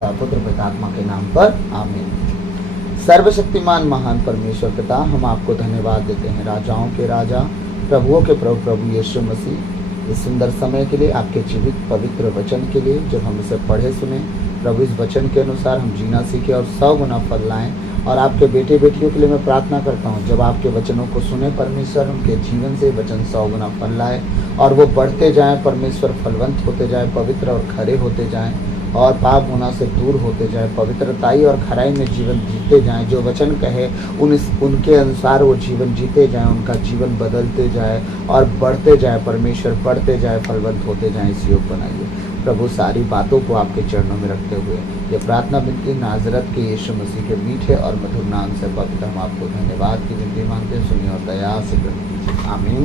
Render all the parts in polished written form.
पुत्र पितात्मा के नाम पर आमीन। सर्वशक्तिमान महान परमेश्वर पिता, हम आपको धन्यवाद देते हैं, राजाओं के राजा, प्रभुओं के प्रभु, प्रभु यीशु मसीह, इस सुंदर समय के लिए, आपके जीवित पवित्र वचन के लिए। जब हम इसे पढ़े सुने प्रभु, इस वचन के अनुसार हम जीना सीखें और 100 गुना फल लाएं। और आपके बेटे बेटियों के लिए मैं प्रार्थना करता हूँ, जब आपके वचनों को सुने परमेश्वर, उनके जीवन से वचन 100 गुना फल लाए और वो बढ़ते जाएं परमेश्वर, फलवंत होते जाएं, पवित्र और खरे होते जाएं और पाप गुनाह से दूर होते जाए, पवित्रताई और खराई में जीवन जीते जाएं। जो वचन कहे उनके अनुसार वो जीवन जीते जाएं, उनका जीवन बदलते जाए और बढ़ते जाए परमेश्वर, बढ़ते जाए, फलवंत होते जाएं। इस योग बनाइए प्रभु, सारी बातों को आपके चरणों में रखते हुए ये प्रार्थना विनती नाजरत के यीशु मसीह के मीठे और मधुर नाम से पवित्र हम आपको धन्यवाद की विनती मांगते हैं। सुनिए और दया से ग्रहण कीजिए, आमीन।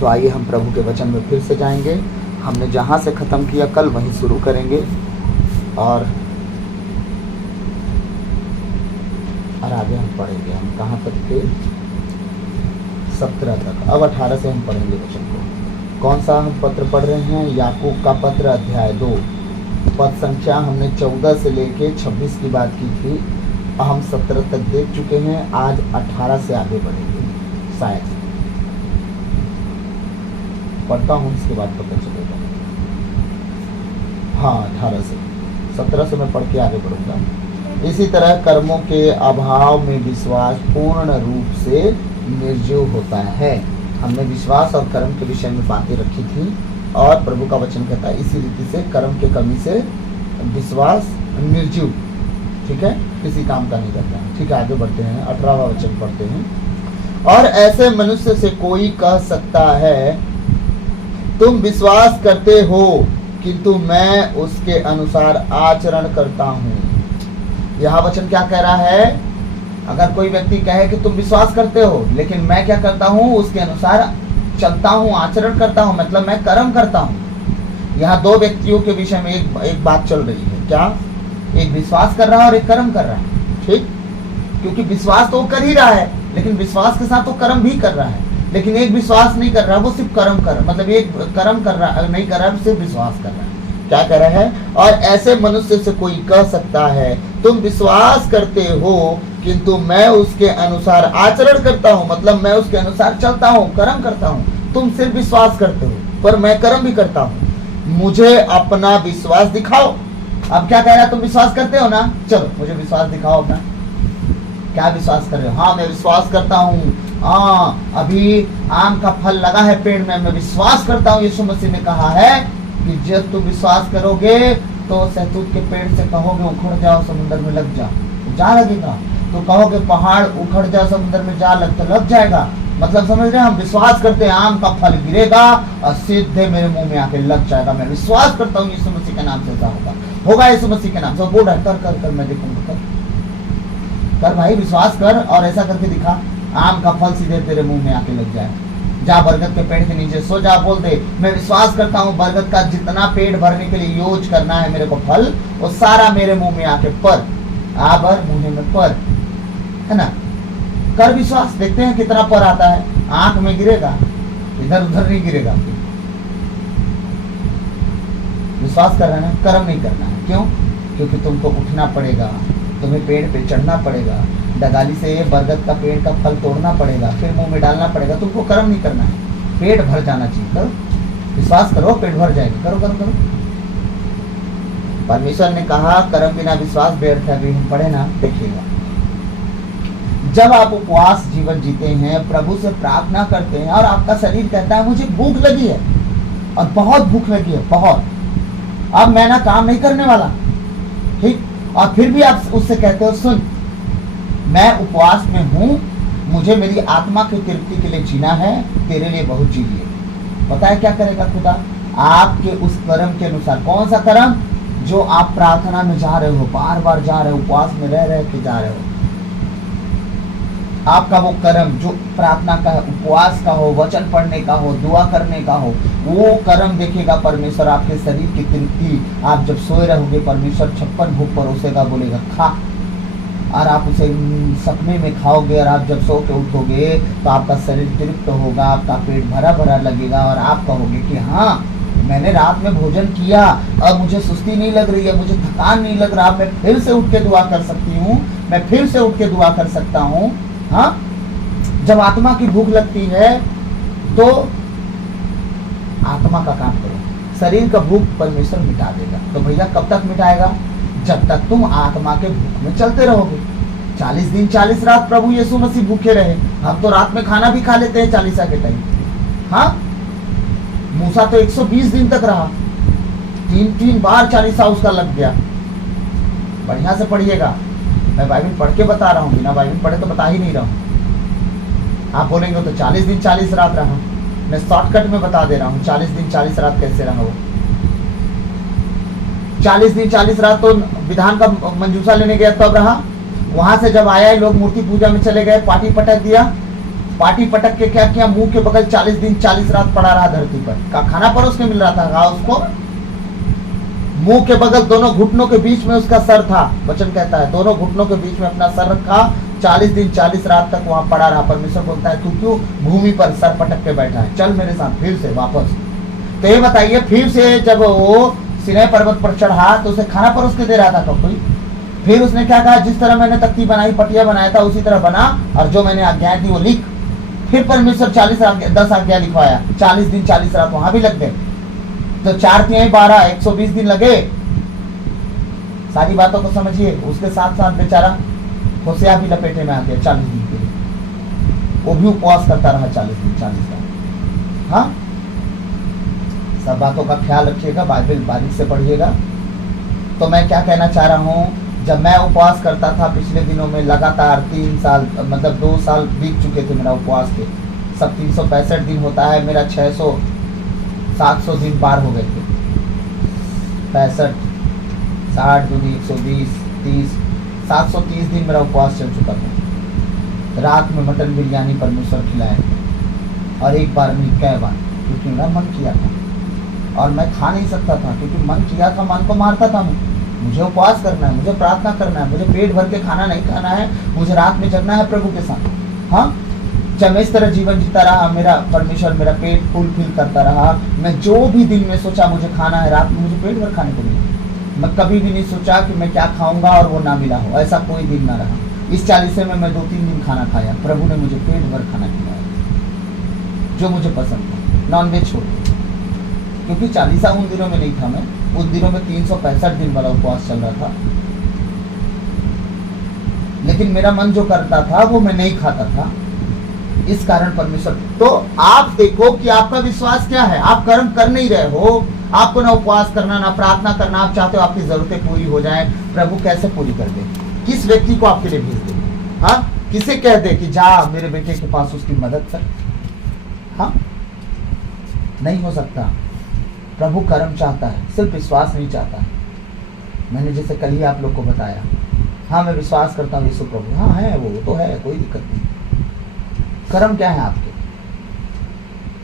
तो आइए हम प्रभु के वचन में फिर से जाएंगे। हमने जहाँ से ख़त्म किया कल वहीं शुरू करेंगे और आगे हम पढ़ेंगे। हम कहाँ तक थे? 17 तक। अब 18 से हम पढ़ेंगे वचन को। कौन सा हम पत्र पढ़ रहे हैं? याकूब का पत्र अध्याय 2, पद संख्या हमने 14 से लेके 26 की बात की थी। हम 17 तक देख चुके हैं। आज 18 से आगे बढ़ेंगे। शायद पढ़ता हूँ, इसके बाद पता चलेगा। हाँ, 18 से 17 से मैं पढ़ के आगे बढ़ूंगा। इसी तरह कर्मों के अभाव में विश्वास पूर्ण रूप से निर्जीव होता है। हमने विश्वास और कर्म के विषय में बातें रखी थी और प्रभु का वचन कहता है इसी रीति से कर्म के कमी से विश्वास निर्जीव, ठीक है, किसी काम का नहीं करता है। ठीक है, आगे बढ़ते हैं। 18वां वचन पढ़ते हैं। और ऐसे मनुष्य से कोई कह सकता है तुम विश्वास करते हो किंतु मैं उसके अनुसार आचरण करता हूँ। यह वचन क्या कह रहा है? अगर कोई व्यक्ति कहे कि तुम विश्वास करते हो लेकिन मैं क्या करता हूँ, उसके अनुसार चलता हूँ, आचरण करता हूँ, मतलब मैं कर्म करता हूँ। यहाँ दो व्यक्तियों के विषय में एक बात चल रही है। क्या? एक विश्वास कर रहा है और एक कर्म कर रहा है। ठीक, क्योंकि विश्वास तो कर ही रहा है लेकिन विश्वास के साथ तो कर्म भी कर रहा है। लेकिन एक विश्वास नहीं कर रहा, वो सिर्फ कर्म कर रहा, मतलब एक कर्म कर रहा नहीं कर रहा, सिर्फ विश्वास कर रहा है। क्या कर रहा है? और ऐसे मनुष्य से कोई कह सकता है तुम विश्वास करते हो किंतु मैं उसके अनुसार आचरण करता हूँ, मतलब मैं उसके अनुसार चलता हूँ, कर्म करता हूँ। तुम सिर्फ विश्वास करते हो पर मैं कर्म भी करता हूँ। मुझे अपना विश्वास दिखाओ। अब क्या कह रहा है? तुम विश्वास करते हो ना, चलो मुझे विश्वास दिखाओ अपना। क्या विश्वास कर रहे हो? हाँ, मैं विश्वास करता हूँ। हाँ, अभी आम का फल लगा है पेड़ में, मैं विश्वास करता हूँ। यीशु मसीह ने कहा है कि जब तुम विश्वास करोगे तो सहतूत के पेड़ से कहोगे उखड़ जाओ समुद्र में लग जा, जा लगेगा। तो कहोगे पहाड़ उखड़ जाओ समुद्र में जा, लग तो लग जाएगा। मतलब समझ रहे हैं? हम विश्वास करते हैं आम का फल गिरेगा और सीधे मेरे मुंह में आके लग जाएगा। मैं विश्वास करता हूँ यीशु मसीह के नाम से ऐसा होगा यीशु मसीह के नाम से। बोल रहा है कर मैं देखूंगा, कर भाई, विश्वास कर और ऐसा करके दिखा, आम का फल सीधे तेरे मुंह में आके लग जाए। जा बरगद के पेड़ के नीचे सो जा, बोल दे मैं विश्वास करता हूँ बरगद का जितना पेट भरने के लिए यूज करना है मेरे को फल, वो सारा मेरे मुंह में आके पर आबर मुंह में पर, है ना। कर विश्वास, देखते हैं कितना पर आता है। आंख में गिरेगा, इधर उधर नहीं गिरेगा। विश्वास कर रहे हैं, कर्म नहीं करना है। क्यों? क्योंकि तुमको उठना पड़ेगा, तुम्हें पेड़ पे चढ़ना पड़ेगा, डगाली से बरगद का पेड़ का फल तोड़ना पड़ेगा, फिर मुंह में डालना पड़ेगा। तुमको कर्म नहीं करना है, पेट भर जाना चाहिए। करो, विश्वास करो, पेट भर जाएगा। करो करो करो। परमेश्वर ने कहा कर्म बिना विश्वास व्यर्थ है। अभी हम पढ़े ना, देखिएगा। जब आप उपवास जीवन जीते हैं, प्रभु से प्रार्थना करते हैं और आपका शरीर कहता है मुझे भूख लगी है और बहुत भूख लगी है, बहुत, अब मैं ना काम नहीं करने वाला, ठीक, और फिर भी आप उससे कहते हो सुन मैं उपवास में हूँ, मुझे मेरी आत्मा की तृप्ति के लिए जीना है, तेरे लिए बहुत जी लिए। पता है क्या करेगा खुदा? आपके उस कर्म के अनुसार। कौन सा कर्म? जो आप प्रार्थना में जा रहे हो, बार बार जा रहे हो, उपवास में रह के जा रहे हो, आपका वो कर्म जो प्रार्थना का है, उपवास का हो, वचन पढ़ने का हो, दुआ करने का हो, वो कर्म देखेगा परमेश्वर। आपके शरीर की तृप्ति, आप जब सोए रहोगे परमेश्वर 56 भूख परोसेगा, बोलेगा खा, और आप उसे सपने में खाओगे और आप जब सो के उठोगे तो आपका शरीर तृप्त होगा, आपका पेट भरा भरा लगेगा और आप कहोगे कि हाँ मैंने रात में भोजन किया, अब मुझे सुस्ती नहीं लग रही है, मुझे थकान नहीं लग रहा, मैं फिर से उठ के दुआ कर सकती हूँ, मैं फिर से उठ के दुआ कर सकता हूँ। हाँ, जब आत्मा की भूख लगती है तो आत्मा का काम करो, शरीर का भूख परमेश्वर मिटा देगा। तो भैया कब तक मिटाएगा? जब तक तुम आत्मा के भूख में चलते रहोगे। 40 दिन 40 रात प्रभु यीशु मसीह भूखे रहे। हम तो रात में खाना भी खा लेते हैं 40 के टाइम। हाँ, मूसा तो 120 दिन तक रहा, 3 बार 40 उसका लग गया। बढ़िया से पढ़िएगा, मैं बाइबल पढ़ के बता रहा हूँ, बिना बाइबल पढ़े तो बता ही नहीं रहा हूँ। आप बोलेंगे तो 40 दिन 40 रात रहा, मैं शॉर्टकट में बता दे रहा हूँ 40 दिन 40 रात कैसे रहा वो। 40 दिन 40 रात तो विधान का मंजूसा लेने गया तब रहा। वहां से जब आया, लोग मूर्ति पूजा में चले गए, पार्टी पटक दिया। पार्टी पटक के क्या किया? मुंह के बगल 40 दिन 40 रात पड़ा रहा धरती पर। का खाना परोस के मिल रहा था उसको? मुंह के बगल दोनों घुटनों के बीच में उसका सर था। वचन कहता है दोनों घुटनों के बीच में अपना सर रखा, 40 दिन 40 रात तक वहां पड़ा रहा। परमेश्वर बोलता है तू क्यों भूमि पर सर पटक के बैठा है, चल मेरे साथ फिर से वापस। तो ये बताइए, फिर से जब वो सिनै पर्वत पर चढ़ा तो उसे खाना परोस के दे रहा था कब कोई? फिर उसने क्या कहा? जिस तरह मैंने तख्ती बनाई, पटिया बनाया था, उसी तरह बना, और जो मैंने आज्ञाएं दी वो लिख। फिर परमेश्वर 10 आज्ञा लिखवाया। 40 दिन 40 रात वहां भी लग गए। तो 4 तिहाई 12 120 दिन लगे। सारी बातों को समझिए। उसके साथ साथ बेचारा होशियार भी लपेटे में आ गया 40 दिन के लिए। वो भी उपवास करता रहा 40 दिन 40 रात। हाँ, सब बातों का ख्याल रखिएगा, बाइबल बारीक से पढ़िएगा। तो मैं क्या कहना चाह रहा हूँ, जब मैं उपवास करता था पिछले दिनों में लगातार 3 साल, मतलब 2 साल बीत चुके थे मेरा उपवास के। सब 365 दिन होता है, मेरा 600 700 दिन पार हो गए थे। 65 60 दूनी 120 30 730 दिन मेरा उपवास चल चुका था। रात में मटन बिरयानी परमेश्वर खिलाए, और एक बार नहीं कई बार, क्योंकि मेरा मन किया था और मैं खा नहीं सकता था, क्योंकि मन किया था, मन को मारता था मैं। मुझे उपवास करना है, मुझे प्रार्थना करना है, मुझे पेट भर के खाना नहीं खाना है, मुझे रात में जगना है प्रभु के साथ। हाँ, जब मैं इस तरह जीवन जीता रहा, मेरा परमेश्वर मेरा पेट फुलफिल करता रहा। मैं जो भी दिल में सोचा मुझे खाना है, रात में मुझे पेट भर खाने को मिला। मैं कभी भी नहीं सोचा कि मैं क्या खाऊंगा और वो ना मिला हो, ऐसा कोई दिन ना रहा। इस 40 में मैं 2-3 दिन खाना खाया, प्रभु ने मुझे पेट भर खाना खिलाया जो मुझे पसंद था, नॉनवेज छोड़ के। क्योंकि 40 उन दिनों में नहीं था, मैं उन दिनों में 365 दिन वाला उपवास चल रहा था। लेकिन मेरा मन जो करता था वो मैं नहीं खाता था। इस कारण परमेश्वर, तो आप देखो कि आपका विश्वास क्या है। आप कर्म कर नहीं रहे हो, आपको ना उपवास करना ना प्रार्थना करना, आप चाहते हो आपकी जरूरतें पूरी हो जाए। प्रभु कैसे पूरी कर दे? किस व्यक्ति को आपके लिए भेज दे? हाँ, किसे कह दे कि जा मेरे बेटे के पास उसकी मदद कर? हाँ, नहीं हो सकता। प्रभु कर्म चाहता है, सिर्फ विश्वास नहीं चाहता है। मैंने जैसे कल ही आप लोग को बताया, हाँ मैं विश्वास करता हूँ यीशु प्रभु, हाँ है, वो तो है, कोई दिक्कत नहीं। कर्म क्या है आपके?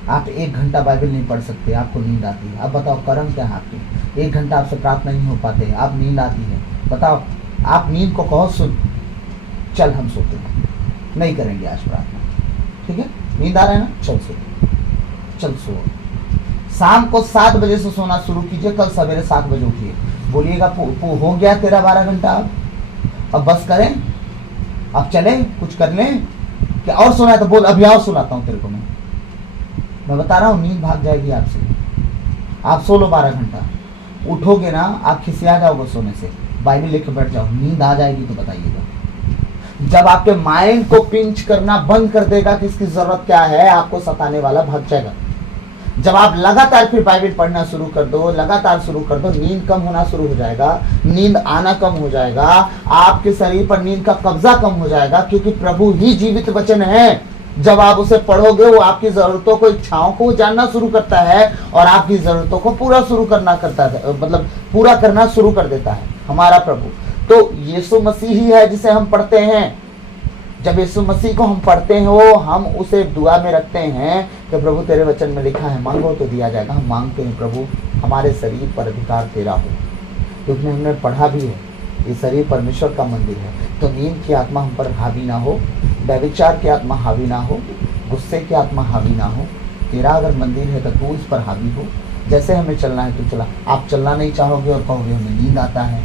आप 1 घंटा बाइबल नहीं पढ़ सकते, आपको नींद आती है। अब बताओ कर्म क्या है आपके? 1 घंटा आपसे प्रार्थना नहीं हो पाते, आप नींद आती है। बताओ, आप नींद को कहो सुन चल हम सोते हैं, नहीं करेंगे आज प्रार्थना, ठीक है? नींद आ रहा है ना, चल सो, चल सो। शाम को 7 बजे से सोना शुरू कीजिए, कल सवेरे 7 बजे उठिए। बोलिएगा हो गया तेरा 12 घंटा, अब बस करें, अब चले कुछ कर लें क्या? और सुना है तो बोल, अभी और सुनाता हूँ तेरे को। मैं बता रहा हूँ, नींद भाग जाएगी आपसे। आप सो लो 12 घंटा, उठोगे ना आप खिसिया जाओगे सोने से, बाइबल लेके बैठ जाओ, नींद आ जाएगी तो बताइएगा। जब आपके माइंड को पिंच करना बंद कर देगा कि इसकी जरूरत क्या है, आपको सताने वाला भाग जाएगा। जब आप लगातार फिर बाइबल पढ़ना शुरू कर दो, लगातार शुरू कर दो, नींद कम होना शुरू हो जाएगा, नींद आना कम हो जाएगा, आपके शरीर पर नींद का कब्जा कम हो जाएगा, क्योंकि प्रभु ही जीवित वचन है। जब आप उसे पढ़ोगे, वो आपकी जरूरतों को, इच्छाओं को जानना शुरू करता है और आपकी जरूरतों को पूरा करना शुरू कर देता है हमारा प्रभु। तो यीशु मसीह ही है जिसे हम पढ़ते हैं। जब यीशु मसीह को हम पढ़ते हैं, वो हम उसे दुआ में रखते हैं कि प्रभु तेरे वचन में लिखा है मांगो तो दिया जाएगा। हम मांगते हैं प्रभु हमारे शरीर पर अधिकार तेरा हो, क्योंकि हमने पढ़ा भी है ये शरीर परमेश्वर का मंदिर है। तो नींद की आत्मा हम पर हावी ना हो, व्यभिचार की आत्मा हावी ना हो, गुस्से की आत्मा हावी ना हो। तेरा अगर मंदिर है तो तू इस पर हावी हो, जैसे हमें चलना है तो चला। आप चलना नहीं चाहोगे और कहोगे हमें नींद आता है।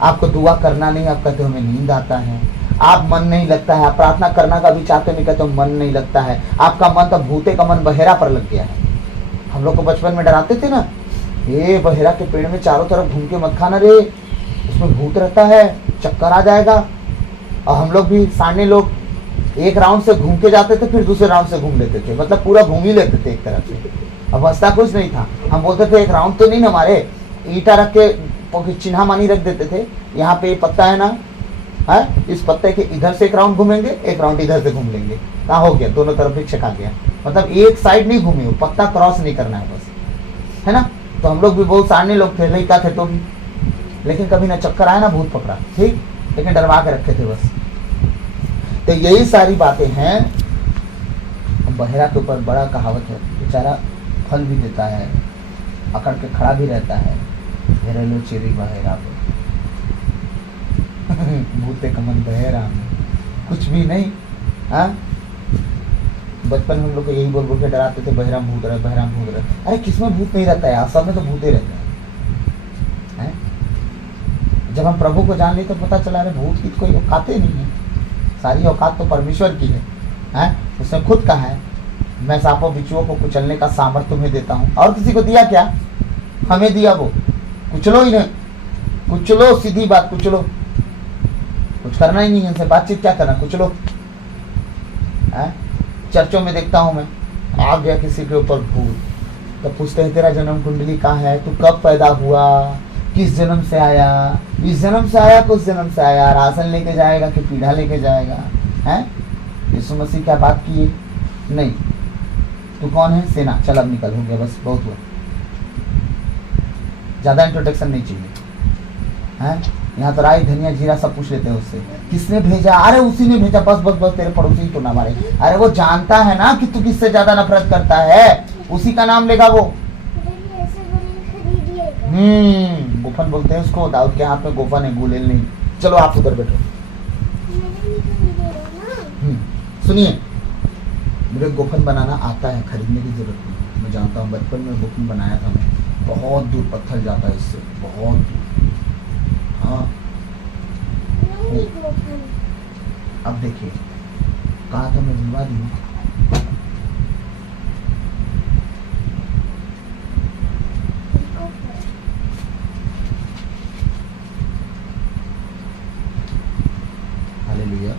आपको दुआ करना नहीं, आप कहते हो हमें नींद आता है। आप मन नहीं लगता है, आप प्रार्थना करना का भी चाहते नहीं, कहते हो मन नहीं लगता है। आपका मन तो भूते का मन बहेरा पर लग गया है। हम लोग को बचपन में डराते थे ना, ये बहेरा के पेड़ में चारों तरफ घूम के मत खाना रे, उसमें भूत रहता है, चक्कर आ जाएगा। और हम लोग भी सामने लोग एक राउंड से घूम के जाते थे, फिर दूसरे राउंड से घूम लेते थे, मतलब पूरा घूम ही लेते थे एक तरह से। अब बचता कुछ नहीं था। हम बोलते थे एक राउंड तो नहीं ना, हमारे ईटा रख के चिन्हा मानी रख देते थे, यहाँ पे पत्ता है ना, है इस पत्ते के इधर से एक राउंड घूमेंगे, एक राउंड इधर से घूम लेंगे। कहाँ हो गया, दोनों तरफ भिक्षक आ गया। मतलब एक साइड नहीं घूमे, पत्ता क्रॉस नहीं करना है बस, है ना। तो हम लोग भी बहुत सामने लोग थे, लड़का थे तो भी, लेकिन कभी ना चक्कर आया ना भूत पकड़ा, ठीक, लेकिन डरवा के रखे थे बस। तो यही सारी बातें हैं। बहेरा के ऊपर बड़ा कहावत है, बेचारा फल भी देता है, अकड़ के खड़ा भी रहता है, घेरेलो चेरी बहेरा भूते कमन बहेरा, कुछ भी नहीं। हाँ, बचपन में हम लोग को यही बोल बोल के डराते थे, बहराम भूत रहे, बहराम भूत रहे। अरे किसमें भूत नहीं रहता है, सब में तो भूते रहते हैं। जब हम प्रभु को जान लिए तो पता चला अरे भूत की कोई औकात ही नहीं है, सारी औकात तो परमेश्वर की है। उसने खुद कहा है मैं सांपों बिच्छुओं को कुचलने का सामर्थ्य तुम्हें देता हूँ। और किसी को दिया क्या? हमें दिया। वो कुचलो ही नहीं, कुचलो, सीधी बात, कुचलो, कुछ करना ही नहीं है, इनसे बातचीत क्या करना, कुचलो। चर्चों में देखता हूँ मैं, आ गया किसी के ऊपर भूत, तो पूछते हैं तेरा जन्म कुंडली कहाँ है, तू कब पैदा हुआ, किस जन्म से आया, इस जन्म से आया, कुछ जन्म से आया, राशन लेके जाएगा कि पीढ़ा लेके जाएगा, है। यीशु मसीह क्या बात की है? नहीं। तू कौन है? सेना, चल अब निकल, हो गया, बस बहुत हुआ, ज्यादा इंट्रोडक्शन नहीं चाहिए, है। यहाँ तो राई धनिया जीरा सब पूछ लेते हैं उससे, किसने भेजा, अरे उसी ने भेजा, बस बस बस, तेरे पड़ोसी तो ना मारे। अरे वो जानता है ना कि तू किससे ज्यादा नफरत करता है, उसी का नाम लेगा वो। गोफन बोलते हैं उसको, दाऊद के हाथ में गोफन है, गुलेल नहीं। चलो आप उधर बैठो। सुनिए, मुझे गोफन बनाना आता है, खरीदने की जरूरत नहीं, मैं जानता हूँ। बचपन में गोफन बनाया था मैं, बहुत दूर पत्थर जाता है इससे, बहुत दूर। हाँ, अब देखिए, कहा था मैं भिजवा दी। हालेलुया।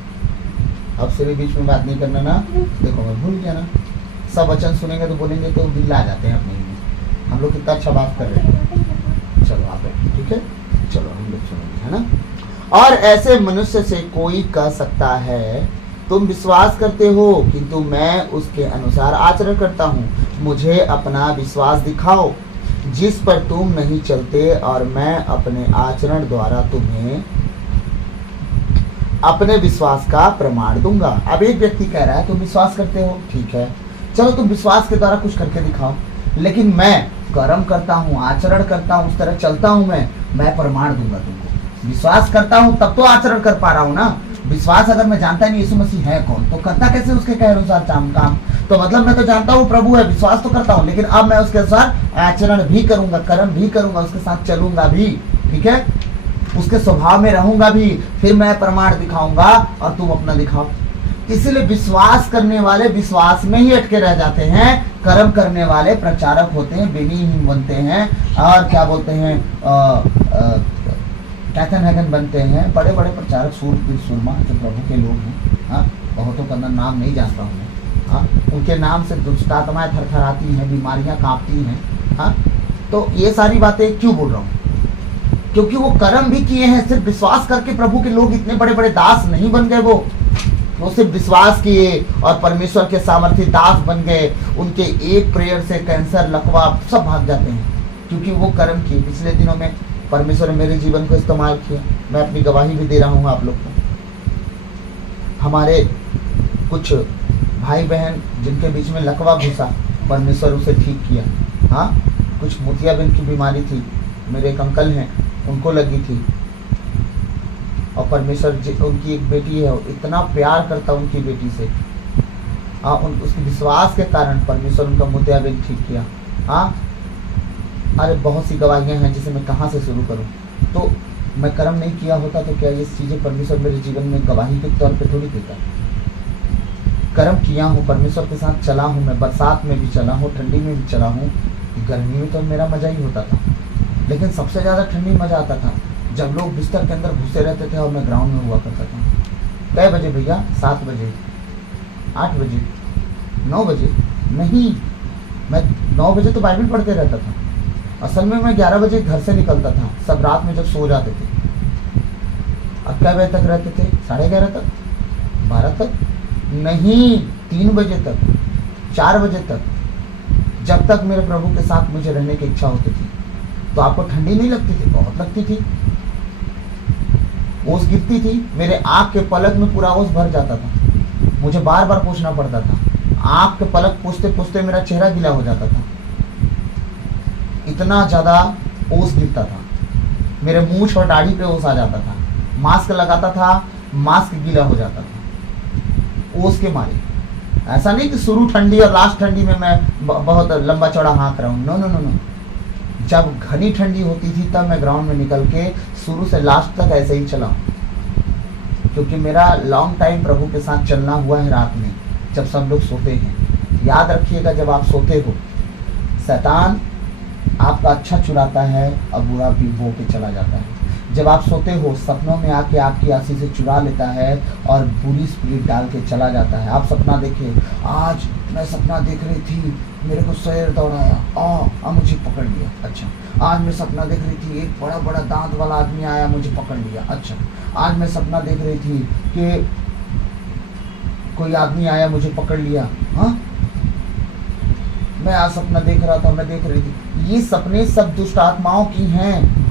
अब से भी बीच में बात नहीं करना ना, देखो मैं भूल गया ना, सब वचन सुनेंगे तो बोलेंगे तो दिल आ जाते हैं अपने में। हम लोग कितना अच्छा बात कर रहे हैं। चलो आप बैठो, ठीक है, चलो हम लोग सुनेंगे, है ना। और ऐसे मनुष्य से कोई कह सकता है तुम विश्वास करते हो किंतु मैं उसके अनुसार आचरण करता हूँ, मुझे अपना विश्वास दिखाओ जिस पर तुम नहीं चलते, और मैं अपने आचरण द्वारा तुम्हें अपने विश्वास का प्रमाण दूंगा। अब एक व्यक्ति कह रहा है तुम विश्वास करते हो, ठीक है, चलो तुम विश्वास के द्वारा कुछ करके दिखाओ, लेकिन मैं कर्म करता हूँ, आचरण करता हूँ, उस तरह चलता हूँ, मैं प्रमाण दूंगा तुमको। विश्वास करता हूँ तब तो आचरण कर पा रहा हूँ ना। विश्वास अगर मैं जानता नहीं यीशु मसीह है कौन, तो करता कैसे उसके कहे अनुसार काम? तो मतलब मैं तो जानता हूँ प्रभु है, विश्वास तो करता हूँ, लेकिन अब मैं उसके अनुसार आचरण भी करूंगा, कर्म भी करूंगा, उसके साथ चलूंगा भी, ठीक है, उसके स्वभाव में रहूंगा भी, फिर मैं प्रमाण दिखाऊंगा और तुम अपना दिखाओ। इसीलिए विश्वास करने वाले विश्वास में ही अटके रह जाते हैं, कर्म करने वाले प्रचारक होते हैं, बेनीहीन बनते हैं, और क्या बोलते हैं कैथन हैगन बनते हैं, बड़े बड़े प्रचारक, सूरवीर सुरमा जो प्रभु के लोग हैं। हाँ, बहुतों का नाम नहीं जानता हूँ मैं। हाँ, उनके नाम से दुष्टात्माएं थरथराती हैं, बीमारियां कांपती हैं। हाँ, तो ये सारी बातें क्यों बोल रहा हूँ? क्योंकि वो कर्म भी किए हैं, सिर्फ विश्वास करके प्रभु के लोग इतने बड़े बड़े दास नहीं बन गए। वो सिर्फ विश्वास किए और परमेश्वर के सामर्थ्य दास बन गए। उनके एक प्रेयर से कैंसर, लकवा सब भाग जाते हैं, क्योंकि वो कर्म किए। पिछले दिनों में परमेश्वर ने मेरे जीवन को इस्तेमाल किया, मैं अपनी गवाही भी दे रहा हूँ आप लोग को। हमारे कुछ भाई बहन जिनके बीच में लकवा घुसा, परमेश्वर उसे ठीक किया। हाँ, कुछ मोतियाबिंद की बीमारी थी, मेरे एक अंकल हैं, उनको लगी थी, और परमेश्वर उनकी एक बेटी है, इतना प्यार करता उनकी बेटी से। हाँ, उसके विश्वास के कारण परमेश्वर उनका मोतियाबिंद ठीक किया। हाँ, अरे बहुत सी गवाहियाँ हैं जिसे मैं कहाँ से शुरू करूँ। तो मैं कर्म नहीं किया होता तो क्या ये चीज़ें परमेश्वर मेरे जीवन में गवाही के तौर पे थोड़ी देता। कर्म किया हूँ, परमेश्वर के साथ चला हूँ, मैं बरसात में भी चला हूँ, ठंडी में भी चला हूँ। गर्मी में तो मेरा मज़ा ही होता था, लेकिन सबसे ज़्यादा ठंडी में मज़ा आता था जब लोग बिस्तर के अंदर घुसे रहते थे और मैं ग्राउंड में हुआ करता था। कै बजे भैया? 7 बजे, 8 बजे, 9 बजे? नहीं, मैं 9 बजे तो बाइबल पढ़ते रहता था। असल में मैं 11 बजे घर से निकलता था, सब रात में जब सो जाते थे। अब क्या बजे तक रहते थे? 11:30 तक, 12 तक? नहीं, 3 बजे तक, 4 बजे तक, जब तक मेरे प्रभु के साथ मुझे रहने की इच्छा होती थी। तो आपको ठंडी नहीं लगती थी? बहुत लगती थी। ओस गिरती थी, मेरे आँख के पलक में पूरा ओस भर जाता था, मुझे बार बार पोंछना पड़ता था। आँख के पलक पोंछते पोंछते मेरा चेहरा गीला हो जाता था, इतना ज़्यादा ओस गिरता था। मेरे मूंछ और दाढ़ी पे ओस आ जाता था, मास्क लगाता था, मास्क गीला हो जाता था ओस के मारे। ऐसा नहीं कि शुरू ठंडी और लास्ट ठंडी में मैं बहुत लंबा चौड़ा हाँक रहा हूँ, नो नो नो नो। जब घनी ठंडी होती थी तब मैं ग्राउंड में निकल के शुरू से लास्ट तक ऐसे ही चला हूँ, क्योंकि मेरा लॉन्ग टाइम प्रभु के साथ चलना हुआ है रात में जब सब लोग सोते हैं। याद रखिएगा, जब आप सोते हो शैतान आपका अच्छा चुराता है और बुरा भी बो के चला जाता है। जब आप सोते हो सपनों में आके आपकी आंखें से चुरा लेता है और बुरी स्पिरिट डाल के चला जाता है। आप सपना देखे, आज मैं सपना देख रही थी, मेरे को शेर दौड़ाया, मुझे पकड़ लिया। अच्छा, आज मैं सपना देख रही थी, एक बड़ा बड़ा दांत वाला आदमी आया, मुझे पकड़ लिया। अच्छा, आज मैं सपना देख रही थी कि कोई आदमी आया, मुझे पकड़ लिया। हाँ, मैं आज सपना देख रहा था, मैं देख रही थी। ये सपने सब दुष्ट आत्माओं की हैं।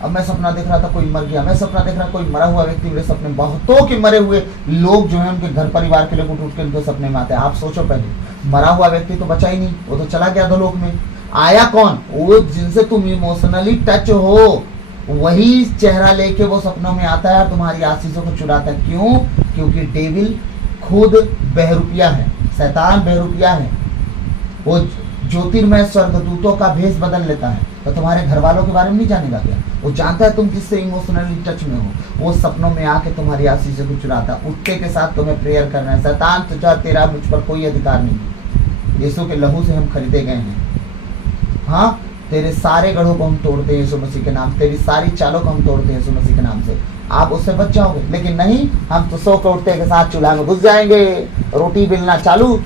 अब मैं सपना देख रहा था कोई मर गया, मैं सपना देख रहा कोई मरा हुआ व्यक्ति मेरे सपने में। बहुतों के मरे हुए लोग जो हैं उनके घर परिवार के लोग उठ उठ के उनके सपने में आते हैं। आप सोचो, पहले मरा हुआ व्यक्ति तो बचा ही नहीं, वो तो चला गया अधोलोक में। आया कौन? वो जिनसे तुम इमोशनली टच हो, वही चेहरा लेके वो सपनों में आता है और तुम्हारी आशीषों को चुराता है। क्यों? क्योंकि डेविल खुद बहरूपिया है, शैतान बहरूपिया है। वो ज्योतिर्मय स्वर्गदूतों का भेष बदल लेता है। तो तुम्हारे घर वालों के बारे में नहीं जानेगा क्या? वो जानता है तुम किससे इमोशनली टच में हो। वो सपनों में आके तुम्हारी आशीषों को चुराता है। उठते के साथ तुम्हें प्रेयर करना है, शैतान तुझा तेरा मुझ पर कोई अधिकार नहीं। यीशु के लहू से हम खरीदे गए हैं। हाँ, तेरे सारे गढ़ों को हम तोड़ते हैं यीशु मसीह के नाम, तेरी सारी चालों को हम तोड़ते हैं यीशु मसीह के नाम से। आप उससे बच जाओगे। लेकिन नहीं, हम तो सो के उठते के साथ चूल्हा में घुस जाएंगे, रोटी बेलना चालू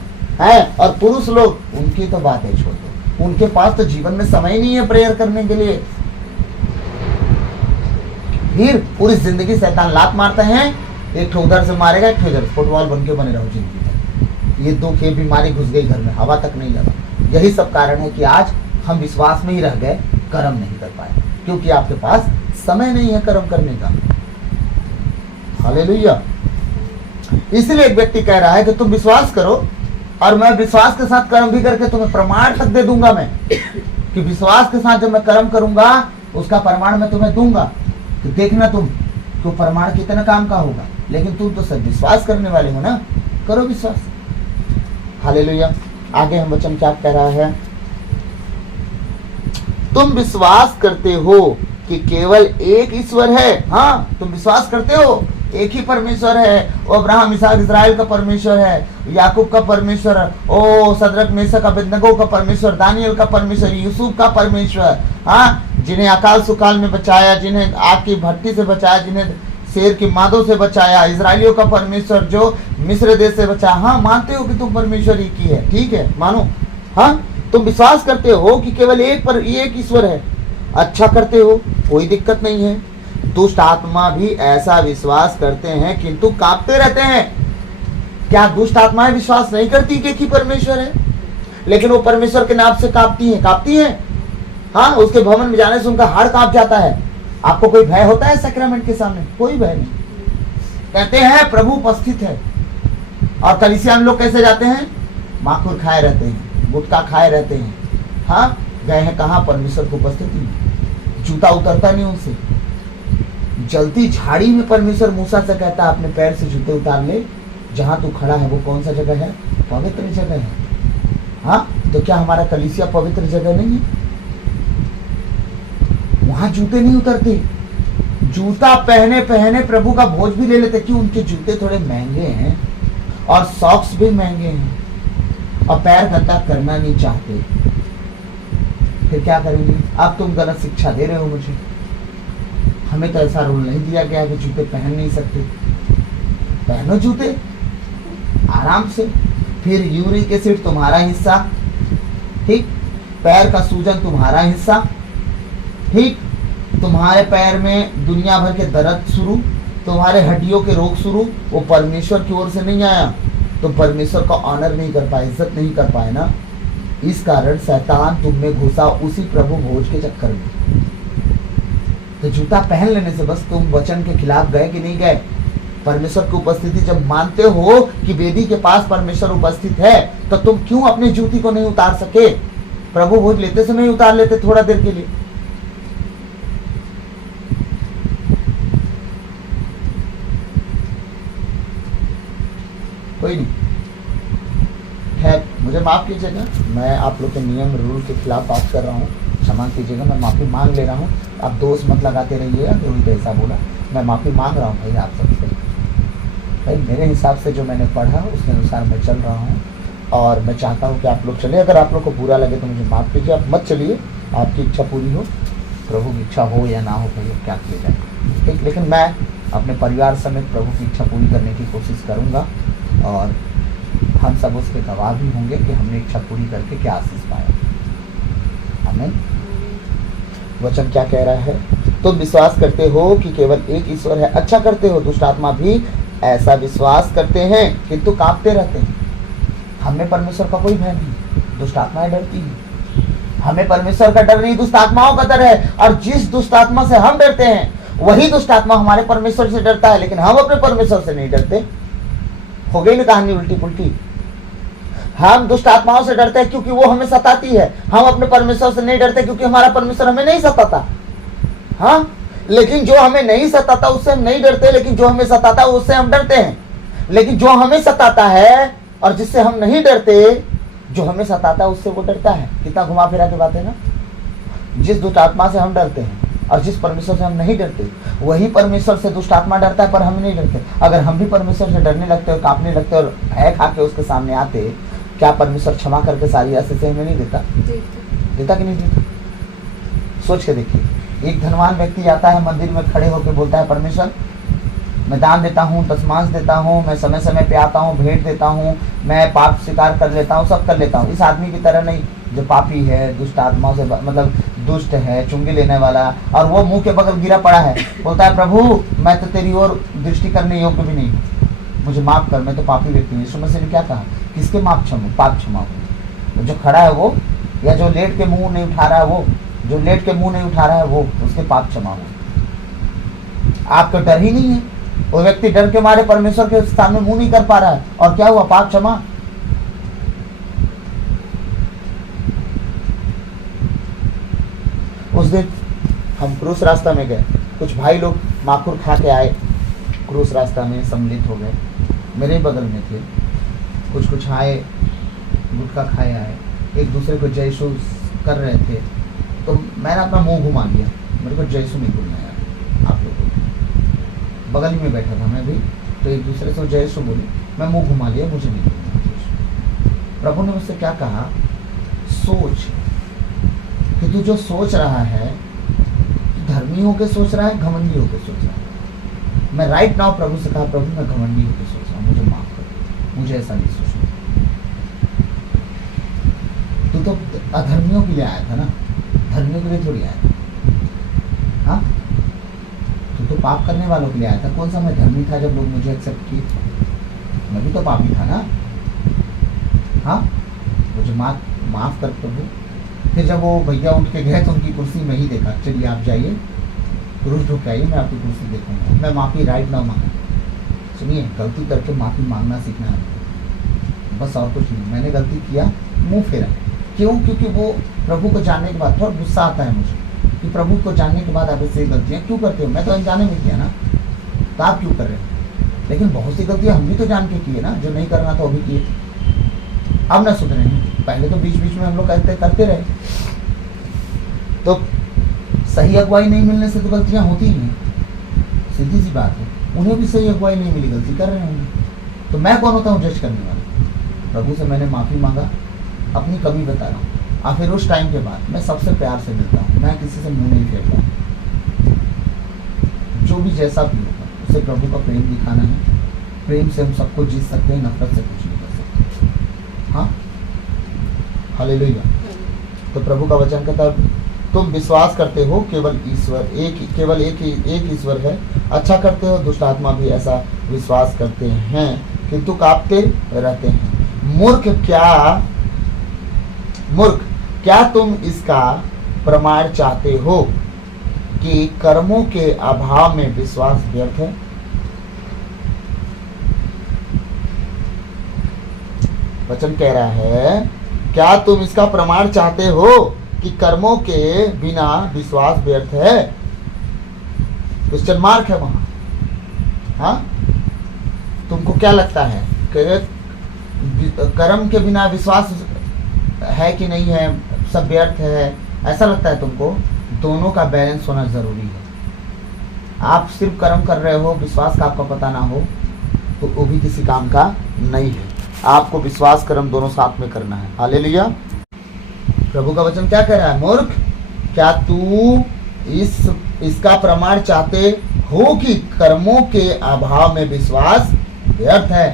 है। और पुरुष लोग, उनकी तो बातें छोड़ दो, उनके पास तो जीवन में समय ही नहीं है प्रेयर करने के लिए। फिर पूरी जिंदगी शैतान लात मारते हैं, एक ठो उधर से मारेगा, एक ठो इधर, फुटबॉल बन के बने रहो जिंदगी में। ये दुख, ये बीमारी घुस गई घर में, हवा तक नहीं लगा। यही सब कारण है कि आज हम विश्वास में ही रह गए, कर्म नहीं कर पाए, क्योंकि आपके पास समय नहीं है कर्म करने का। हालेलुया। इसलिए एक व्यक्ति कह रहा है कि तुम विश्वास करो और मैं विश्वास के साथ कर्म भी करके तुम्हें प्रमाण तक दे दूंगा। मैं कि विश्वास के साथ जब मैं कर्म करूंगा उसका प्रमाण मैं तुम्हें दूंगा, तो देखना तुम तो प्रमाण कितना काम का होगा। लेकिन तुम तो सब विश्वास करने वाले हो ना, करो विश्वास। हालेलुया। आगे हम वचन क्या कह रहा है? तुम विश्वास करते हो कि केवल एक ईश्वर है। हाँ, तुम विश्वास करते हो एक ही परमेश्वर है। वो अब्राहम, इसहाक, इस्राएल का परमेश्वर है, याकूब का परमेश्वर, ओ सदरक, मेशक, अबेदनगो का परमेश्वर, दानियल का परमेश्वर, यूसुफ का परमेश्वर। हाँ, जिन्हें अकाल सुकाल में बचाया, जिन्हें आग की भट्टी से बचाया, जिन्हें शेर की मादों से बचाया, इजराइलियों का परमेश्वर जो मिस्र देश से बचाया। हाँ, मानते हो कि तुम परमेश्वर ही की है, ठीक है, मानो। हाँ, तुम विश्वास करते हो कि केवल एक ईश्वर है। अच्छा करते हो, कोई दिक्कत नहीं है। दुष्ट आत्मा भी ऐसा विश्वास करते हैं किंतु कांपते रहते हैं। क्या दुष्ट आत्माएं विश्वास नहीं करती कि एक ही परमेश्वर है? लेकिन वो परमेश्वर के नाम से कांपती हैं। हाँ, उसके भवन में जाने से उनका हाड़ कांप जाता है। आपको कोई भय होता है सैक्रामेंट के सामने? कोई भय नहीं। कहते हैं प्रभु उपस्थित है। और कलीसिया में लोग कैसे जाते हैं? माखुर खाए रहते हैं, गुटखा खाए रहते हैं। हाँ, गए हैं कहाँ? परमेश्वर की उपस्थिति में। जूता उतरता नहीं उनसे। जलती झाड़ी में परमेश्वर मूसा से कहता है अपने पैर से जूते उतार ले। जहां तू खड़ा है वो कौन सा जगह है? पवित्र जगह है। हाँ, तो क्या हमारा कलीसिया पवित्र जगह नहीं है? वहां जूते नहीं उतरते, जूता पहने पहने प्रभु का भोज भी ले लेते, क्यों? उनके जूते थोड़े महंगे हैं और सॉक्स भी महंगे हैं और पैर गंदा करना नहीं चाहते। फिर क्या करेंगे? अब तुम गलत शिक्षा दे रहे हो मुझे, हमें तो ऐसा रूल नहीं दिया गया कि जूते पहन नहीं सकते। पहनो जूते आराम से। फिर यूरिक एसिड तुम्हारा हिस्सा, ठीक, पैर का सूजन तुम्हारा हिस्सा, ठीक, तुम्हारे पैर में दुनिया भर के दर्द शुरू, तुम्हारे हड्डियों के रोग शुरू, वो परमेश्वर की ओर से नहीं आया। तुम परमेश्वर का ऑनर नहीं कर पाए, इज्जत नहीं कर पाए ना, इस कारण शैतान तुम में घुसा उसी प्रभु भोज के चक्कर में। तो जूता पहन लेने से बस तुम वचन के खिलाफ गए कि नहीं गए? परमेश्वर की उपस्थिति जब मानते हो कि वेदी के पास परमेश्वर उपस्थित है, तो तुम क्यों अपनी जूती को नहीं उतार सके? प्रभु भोज लेते समय उतार लेते थोड़ा देर के लिए। कोई नहीं, खैर मुझे माफ कीजिएगा, मैं आप लोग के नियम रूल के खिलाफ बात कर रहा हूँ, क्षमा कीजिएगा, मैं माफी मांग ले रहा हूँ। आप दोष मत लगाते रहिएगा कि रोहित ऐसा बोला, मैं माफी मांग रहा हूँ भाई आप सबसे। भाई मेरे हिसाब से जो मैंने पढ़ा उसके अनुसार मैं चल रहा हूँ और मैं चाहता हूँ कि आप लोग चले। अगर आप लोग को बुरा लगे तो मुझे माफ कीजिए, आप मत चलिए, आपकी इच्छा पूरी हो, प्रभु की इच्छा हो या ना हो भाई, अब क्या किया जाए, ठीक। लेकिन मैं अपने परिवार समेत प्रभु की इच्छा पूरी करने की कोशिश करूँगा और हम सब उसके गवाह भी होंगे कि हमने इच्छा पूरी करके क्या आशीष पाया। आमीन। वचन क्या कह रहा है? तुम विश्वास करते हो कि केवल एक ईश्वर है, अच्छा करते हो, दुष्ट आत्मा भी ऐसा विश्वास करते हैं किंतु कांपते रहते हैं। हमें परमेश्वर का कोई भय नहीं, दुष्ट आत्माएं डरती है। हमें परमेश्वर का डर नहीं, दुष्ट आत्माओं का डर है। और जिस दुष्ट आत्मा से हम डरते हैं वही दुष्ट आत्मा हमारे परमेश्वर से डरता है, लेकिन हम अपने परमेश्वर से नहीं डरते। हो गई ना कहानी उल्टी पुल्टी। हम दुष्ट आत्माओं से डरते हैं क्योंकि वो हमें सताती है, हम अपने परमेश्वर से नहीं डरते क्योंकि हमारा परमेश्वर हमें नहीं सताता। हाँ, लेकिन जो हमें नहीं सताता उससे हम नहीं डरते, लेकिन जो हमें सताता है उससे हम डरते हैं। लेकिन जो हमें सताता है और जिससे हम नहीं डरते, जो हमें सताता है उससे वो डरता है। कितना घुमा फिरा के बात है ना। जिस दुष्ट आत्मा से हम डरते हैं और जिस परमेश्वर से हम नहीं डरते, वही परमेश्वर से दुष्ट आत्मा डरता है, पर हम नहीं डरते। अगर हम भी परमेश्वर से डरने लगते और कांपने लगते और भय खा के उसके सामने आते, क्या परमेश्वर क्षमा करके सारी आशीषें हमें नहीं देता? देता कि नहीं देता? सोच के देखिए। एक धनवान व्यक्ति आता है मंदिर में खड़े होकर बोलता है, परमेश्वर मैं दान देता हूँ, दशमांश देता हूँ, मैं समय समय पे आता हूँ, भेंट देता हूँ, मैं पाप स्वीकार कर लेता हूँ, सब कर लेता हूँ। इस आदमी की तरह नहीं जो पापी है, दुष्ट आत्माओं से मतलब दुष्ट है, चुंगी लेने वाला, और वो मुंह के बगल गिरा पड़ा है, बोलता है प्रभु मैं तो तेरी ओर दृष्टि करने योग्य भी नहीं, मुझे माफ कर, मैं तो पापी व्यक्ति हूँ। यीशु मसीह ने क्या कहा? किसके पाप क्षमा हो? जो खड़ा है वो, या जो लेट के मुंह नहीं उठा रहा है वो? जो लेट के मुंह नहीं उठा रहा है वो, उसके पाप क्षमा हो। आपको डर ही नहीं है। वो व्यक्ति डर के मारे परमेश्वर के सामने मुंह नहीं कर पा रहा है, और क्या हुआ? पाप क्षमा। उस दिन हम क्रूस रास्ता में गए, कुछ भाई लोग माखुर खा के आए, क्रूस रास्ता में सम्मिलित हो गए, मेरे बगल में थे। कुछ आए, गुटखा खाए आए, एक दूसरे को जय यीशु कर रहे थे, तो मैंने अपना मुंह घुमा लिया, मेरे को जय यीशु नहीं बोलना यार। आप लोगों को बगल ही में बैठा था मैं भी, तो एक दूसरे से जय यीशु बोले, मैं मुंह घुमा लिया, मुझे नहीं बोलना। प्रभु ने मुझसे क्या कहा? सोच कि तू जो सोच रहा है, धर्मी होकर सोच रहा है, घमंडी होकर सोच रहा है। मैं राइट नाउ प्रभु से कहा, प्रभु मैं घमंडी होकर सोच रहा हूँ, मुझे माफ कर, मुझे ऐसा नहीं सोचना। तू तो अधर्मियों के लिए आया था ना, धर्मियों के लिए थोड़ी आया था। हाँ, तू तो पाप करने वालों के लिए आया था। कौन सा मैं धर्मी था जब लोग मुझे एक्सेप्ट किए? मैं भी तो पापी था ना। हाँ, मुझे माफ कर प्रभु। फिर जब वो भैया उठ के गए तो उनकी कुर्सी में ही देखा, चलिए आप जाइए, क्रूस ढूंढ के आइए, मैं आपकी कुर्सी देखूंगा। मैं माफ़ी राइट नाउ मांगा। सुनिए, गलती करके माफ़ी मांगना सीखना है, बस और कुछ नहीं। मैंने गलती किया, मुंह फेरा। क्यों? क्योंकि वो प्रभु को जानने के बाद थोड़ा गुस्सा आता है मुझे कि प्रभु को जानने के बाद आप ऐसे गलतियाँ क्यों करते हो? मैं तो अनजाने में किया ना, तो आप क्यों कर रहे हैं? लेकिन बहुत सी गलतियाँ हम भी तो जान के किए ना, जो नहीं करना तो अभी किए। अब ना सुधरे हैं, पहले तो बीच बीच में हम लोग करते रहे। तो सही अगुवाई नहीं मिलने से तो गलतियां होती ही हैं, सीधी सी बात है। उन्हें भी सही अगुवाई नहीं मिली, गलती कर रहे होंगे, तो मैं कौन होता हूँ जज करने वाला। प्रभु से मैंने माफ़ी मांगा, अपनी कमी बता रहा हूँ, और फिर उस टाइम के बाद मैं सबसे प्यार से मिलता हूँ, मैं किसी से मुंह नहीं फेरता। जो भी जैसा भी होगा उसे प्रभु का प्रेम दिखाना है। प्रेम से हम सबको जीत सकते हैं, नफरत से कुछ नहीं कर सकते। हाँ, हालेलुया। तो प्रभु का वचन कहता है तुम विश्वास करते हो केवल ईश्वर केवल एक ईश्वर है, अच्छा करते हो, दुष्ट आत्मा भी ऐसा विश्वास करते हैं किंतु कांपते रहते हैं। मूर्ख क्या तुम इसका प्रमाण चाहते हो कि कर्मों के अभाव में विश्वास व्यर्थ है? वचन कह रहा है क्या तुम इसका प्रमाण चाहते हो कि कर्मों के बिना विश्वास व्यर्थ है? क्वेश्चन मार्क है वहां। हाँ, तुमको क्या लगता है कि कर्म के बिना विश्वास है कि नहीं है, सब व्यर्थ है, ऐसा लगता है तुमको? दोनों का बैलेंस होना जरूरी है। आप सिर्फ कर्म कर रहे हो, विश्वास का आपका पता ना हो, तो वो भी किसी काम का नहीं है। आपको विश्वास कर्म दोनों साथ में करना है। हालेलुया। प्रभु का वचन क्या कह रहा है? मूर्ख क्या तू इसका प्रमाण चाहते हो कि कर्मों के अभाव में विश्वास व्यर्थ है?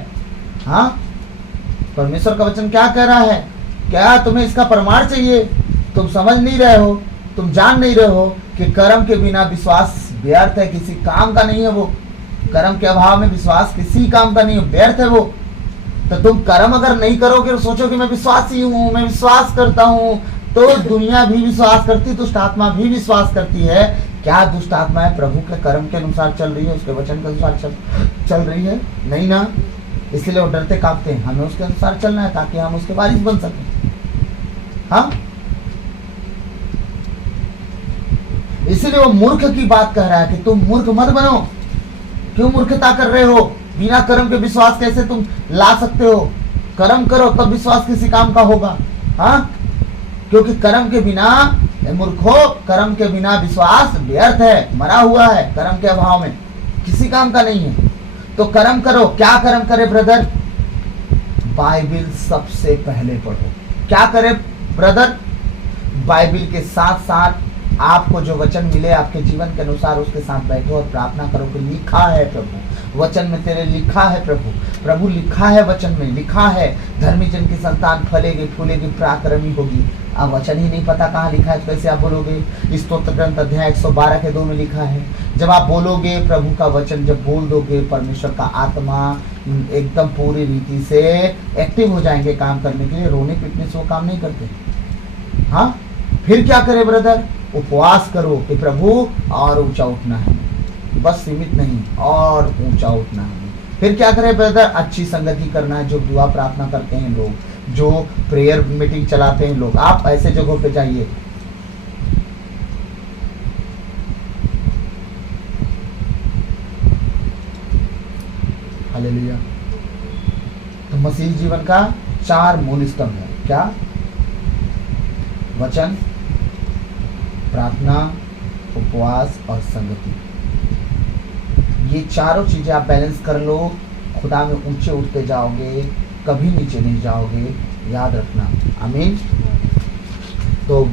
हाँ, परमेश्वर का वचन क्या कह रहा है? क्या तुम्हें इसका प्रमाण चाहिए? तुम समझ नहीं रहे हो, तुम जान नहीं रहे हो कि कर्म के बिना विश्वास व्यर्थ है, किसी काम का नहीं है वो। कर्म के अभाव में विश्वास किसी काम का नहीं है, व्यर्थ है वो। तो तुम कर्म अगर नहीं करोगे और सोचो कि मैं विश्वासी हूँ, मैं विश्वास करता हूँ, तो दुनिया भी विश्वास करती, दुष्ट आत्मा भी विश्वास करती है। क्या दुष्ट आत्मा है प्रभु के कर्म के अनुसार चल रही है, उसके वचन के अनुसार चल रही है? नहीं ना। इसलिए वो डरते कांपते हैं। हमें उसके अनुसार चलना है ताकि हम उसके वारिस बन सकें। हाँ, इसीलिए वो मूर्ख की बात कह रहा है कि तुम मूर्ख मत बनो। क्यों मूर्खता कर रहे हो? बिना कर्म के विश्वास कैसे तुम ला सकते हो? कर्म करो तब विश्वास किसी काम का होगा। हाँ, क्योंकि कर्म के बिना, मूर्खो, कर्म के बिना विश्वास व्यर्थ है, मरा हुआ है, कर्म के अभाव में किसी काम का नहीं है। तो कर्म करो। क्या कर्म करे ब्रदर? बाइबिल सबसे पहले पढ़ो। क्या करे ब्रदर? बाइबिल के साथ साथ आपको जो वचन मिले आपके जीवन के अनुसार उसके साथ बैठो और प्रार्थना करो कि लिखा है प्रभु, वचन में तेरे लिखा है प्रभु लिखा है, वचन में लिखा है, धर्मी जन की संतान फलेगी फूलेगी पराक्रमी होगी। अब वचन ही नहीं पता कहाँ लिखा है तो कैसे आप बोलोगे? स्तोत्र ग्रंथ अध्याय 112 के 2 में लिखा है। जब आप बोलोगे प्रभु का वचन, जब बोल दोगे, परमेश्वर का आत्मा एकदम पूरी रीति से एक्टिव हो जाएंगे काम करने के लिए। रोने पीटने से वो काम नहीं करते। हाँ, फिर क्या करे ब्रदर? उपवास करो कि प्रभु और ऊंचा उठना है, बस सीमित नहीं, और ऊंचा उठना है। फिर क्या करे ब्रदर? अच्छी संगति करना है। जो दुआ प्रार्थना करते हैं लोग, जो प्रेयर मीटिंग चलाते हैं लोग, आप ऐसे जगहों पे जाइए। हालेलुया। तो मसीह जीवन का 4 मूल स्तंभ है। क्या? वचन, प्रार्थना, उपवास और संगति। ये चारों चीजें आप बैलेंस कर लो, खुदा में ऊंचे उठते जाओगे, कभी नीचे नहीं जाओगे, याद रखना। आमीन। तो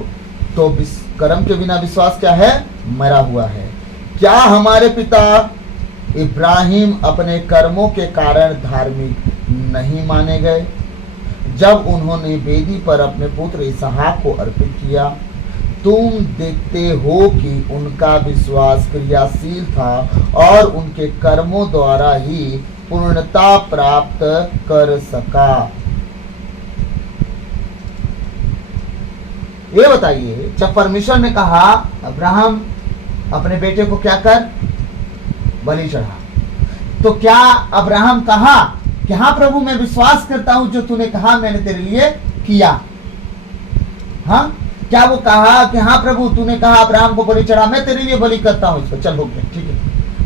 कर्म के बिना विश्वास क्या है? मरा हुआ है। क्या हमारे पिता इब्राहिम अपने कर्मों के कारण धार्मिक नहीं माने गए जब उन्होंने वेदी पर अपने पुत्र इसहाक को अर्पित किया? तुम देखते हो कि उनका विश्वास क्रियाशील था और उनके कर्मों द्वारा ही पूर्णता प्राप्त कर सका। ये बताइए, जब परमेश्वर ने कहा अब्राहम अपने बेटे को क्या कर? बलि चढ़ा, तो क्या अब्राहम कहा कि हाँ प्रभु मैं विश्वास करता हूं जो तूने कहा मैंने तेरे लिए किया? हाँ, क्या वो कहा कि हाँ प्रभु तूने कहा अब्राहम को बलि चढ़ा, मैं तेरे लिए बलि करता हूं इसको, चल हो गया, ठीक है,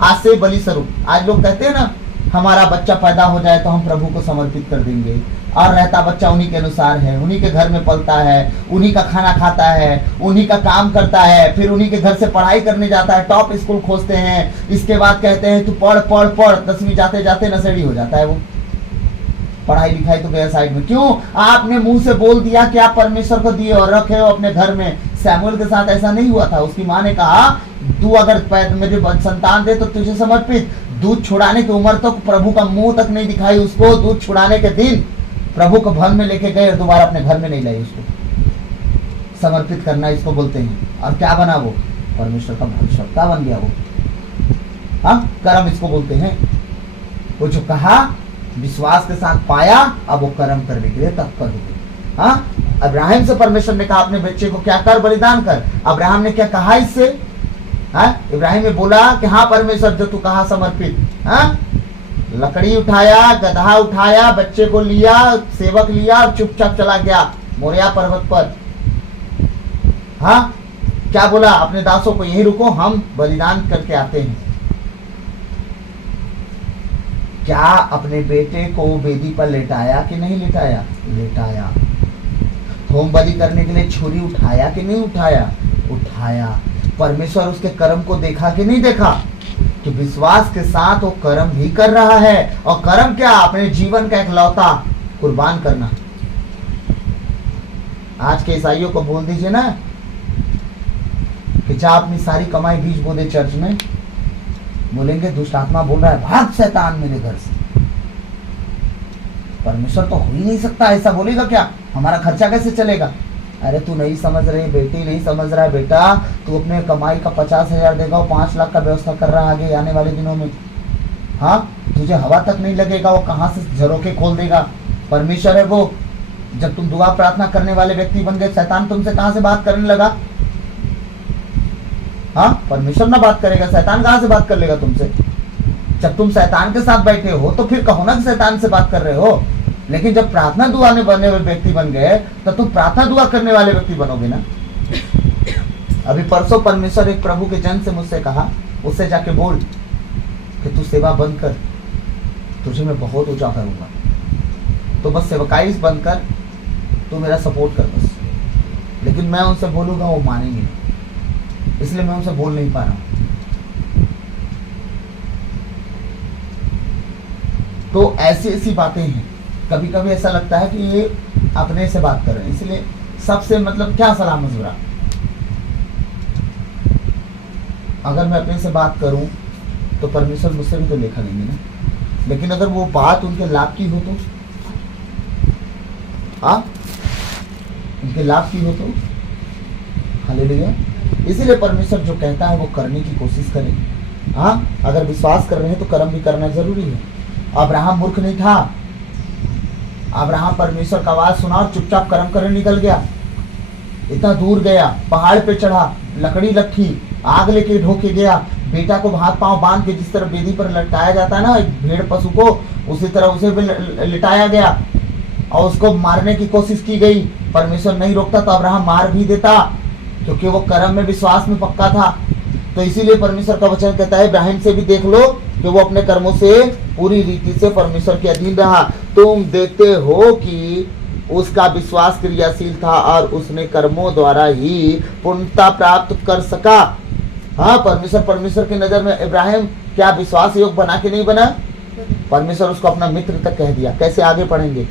आज से बलि स्वरूप। आज लोग कहते हैं ना, हमारा बच्चा पैदा हो जाए तो हम प्रभु को समर्पित कर देंगे, और रहता बच्चा उन्हीं के अनुसार है, उन्हीं के घर में पलता है, उन्हीं का खाना खाता है, उन्हीं का काम करता है, फिर उन्हीं के घर से पढ़ाई करने जाता है, टॉप स्कूल खोजते हैं, इसके बाद कहते हैं तू पढ़ पढ़ पढ़, 10वीं जाते जाते नशेड़ी हो जाता है वो, पढ़ाई लिखाई तो गया साइड में। क्यों? आपने मुंह से बोल दिया कि आप परमेश्वर को दिए और रखे हो अपने घर में। सैमुअल के साथ ऐसा नहीं हुआ था। उसकी माँ ने कहा तू अगर मेरे संतान दे तो तुझे समर्पित। दूध छुड़ाने की उम्र तो प्रभु का मुंह तक नहीं दिखाई उसको। दूध छुड़ाने के दिन प्रभु को भवन में लेके गए और दोबारा अपने घर में नहीं लाई उसको। समर्पित करना इसको बोलते हैं। और क्या बना वो? परमेश्वर का भविष्यवक्ता बन गया वो। हाँ, कर्म इसको बोलते हैं। वो जो कहा विश्वास के साथ पाया, अब वो कर्म करने के लिए तत्पर हो गए। हाँ, अब्राहम से परमेश्वर ने कहा अपने बच्चे को क्या कर, बलिदान कर। अब्राहम ने क्या कहा इससे? हाँ, इब्राहिम ने बोला कि हाँ परमेश्वर जो तू कहा समर्पित। हाँ, लकड़ी उठाया, गधा उठाया, बच्चे को लिया, सेवक लिया और चुपचाप चला गया मोरिया पर्वत पर। हाँ, क्या बोला अपने दासों को, यहीं रुको, हम बलिदान करके आते हैं। क्या अपने बेटे को वेदी पर लेटाया कि नहीं लेटाया? लेटाया। होम बलि करने के लिए छुरी उठाया कि नहीं उठाया? उठाया। परमेश्वर उसके कर्म को देखा कि नहीं देखा? कि विश्वास के साथ वो कर्म भी कर रहा है। और कर्म क्या? अपने जीवन का इकलौता कुर्बान करना। आज के ईसाइयों को बोल दीजिए ना कि जा अपनी सारी कमाई बीज बो दे चर्च में, बोलेंगे दुष्ट आत्मा बोल रहा है भाग शैतान मेरे घर से। परमेश्वर तो हो ही नहीं सकता, ऐसा बोलेगा क्या? हमारा खर्चा कैसे चलेगा? अरे तू नहीं समझ रही बेटी, नहीं समझ रहा है बेटा, तू अपने कमाई का 50,000 देगा, वो 5 लाख का व्यवस्था कर रहा है आगे आने वाले दिनों में। हाँ, तुझे हवा तक नहीं लगेगा, वो कहाँ से झरोके खोल देगा। परमेश्वर है वो। जब तुम दुआ प्रार्थना करने वाले व्यक्ति बन गए, शैतान तुमसे कहाँ से बात करने लगा? हाँ, परमेश्वर ना बात करेगा, शैतान कहाँ से बात कर लेगा तुमसे? जब तुम शैतान के साथ बैठे हो तो फिर कहो ना कि शैतान से बात कर रहे हो। लेकिन जब प्रार्थना दुआ में बने हुए व्यक्ति बन गए तो तुम प्रार्थना दुआ करने वाले व्यक्ति बनोगे ना। अभी परसों परमेश्वर एक प्रभु के जन से मुझसे कहा, उससे जाके बोल कि तू सेवा बंद कर, तुझे मैं बहुत ऊंचा करूंगा। तो बस सेवकाई बंद कर, तू मेरा सपोर्ट कर बस। लेकिन मैं उनसे बोलूंगा वो मानेंगे नहीं, इसलिए मैं उनसे बोल नहीं पा रहा हूं। तो ऐसी ऐसी बातें हैं। कभी कभी ऐसा लगता है कि ये अपने से बात कर रहे हैं, इसलिए सबसे मतलब क्या सलाह मशवरा। अगर मैं अपने से बात करूं तो परमेश्वर मुझसे भी तो लेखा लेंगे ना। लेकिन अगर वो बात उनके लाभ की हो तो, हाँ, उनके लाभ की हो तो हालेलुया। इसीलिए परमेश्वर जो कहता है वो करने की कोशिश करें। हाँ, अगर विश्वास कर रहे हैं तो कर्म भी करना जरूरी है। अब्राहम मूर्ख नहीं था। अब्राहम परमेश्वर का आवाज सुना और चुपचाप कर्म करने निकल गया। इतना दूर गया, पहाड़ पे चढ़ा, लकड़ी रखी, आग लेके ढोके गया, बेटा को हाथ पांव बांध के जिस तरह वेदी पर लटकाया जाता है ना एक भेड़ पशु को, उसी तरह उसे भी लिटाया गया और उसको मारने की कोशिश की गई। परमेश्वर नहीं रोकता तो अब्राहम मार भी देता, क्योंकि वो कर्म में विश्वास में पक्का था। तो इसीलिए परमेश्वर का वचन कहता है इब्राहिम से भी देख लो कि वो अपने कर्मों से पूरी रीति से परमेश्वर के अधीन रहा। तुम देखते हो कि उसका विश्वास क्रियाशील था और उसने कर्मों द्वारा ही पूर्णता प्राप्त कर सका। हाँ, परमेश्वर की नजर में इब्राहिम क्या विश्वास योग बना के नहीं बना? परमेश्वर उसको अपना मित्र तक कह दिया। कैसे? आगे पढ़ेंगे।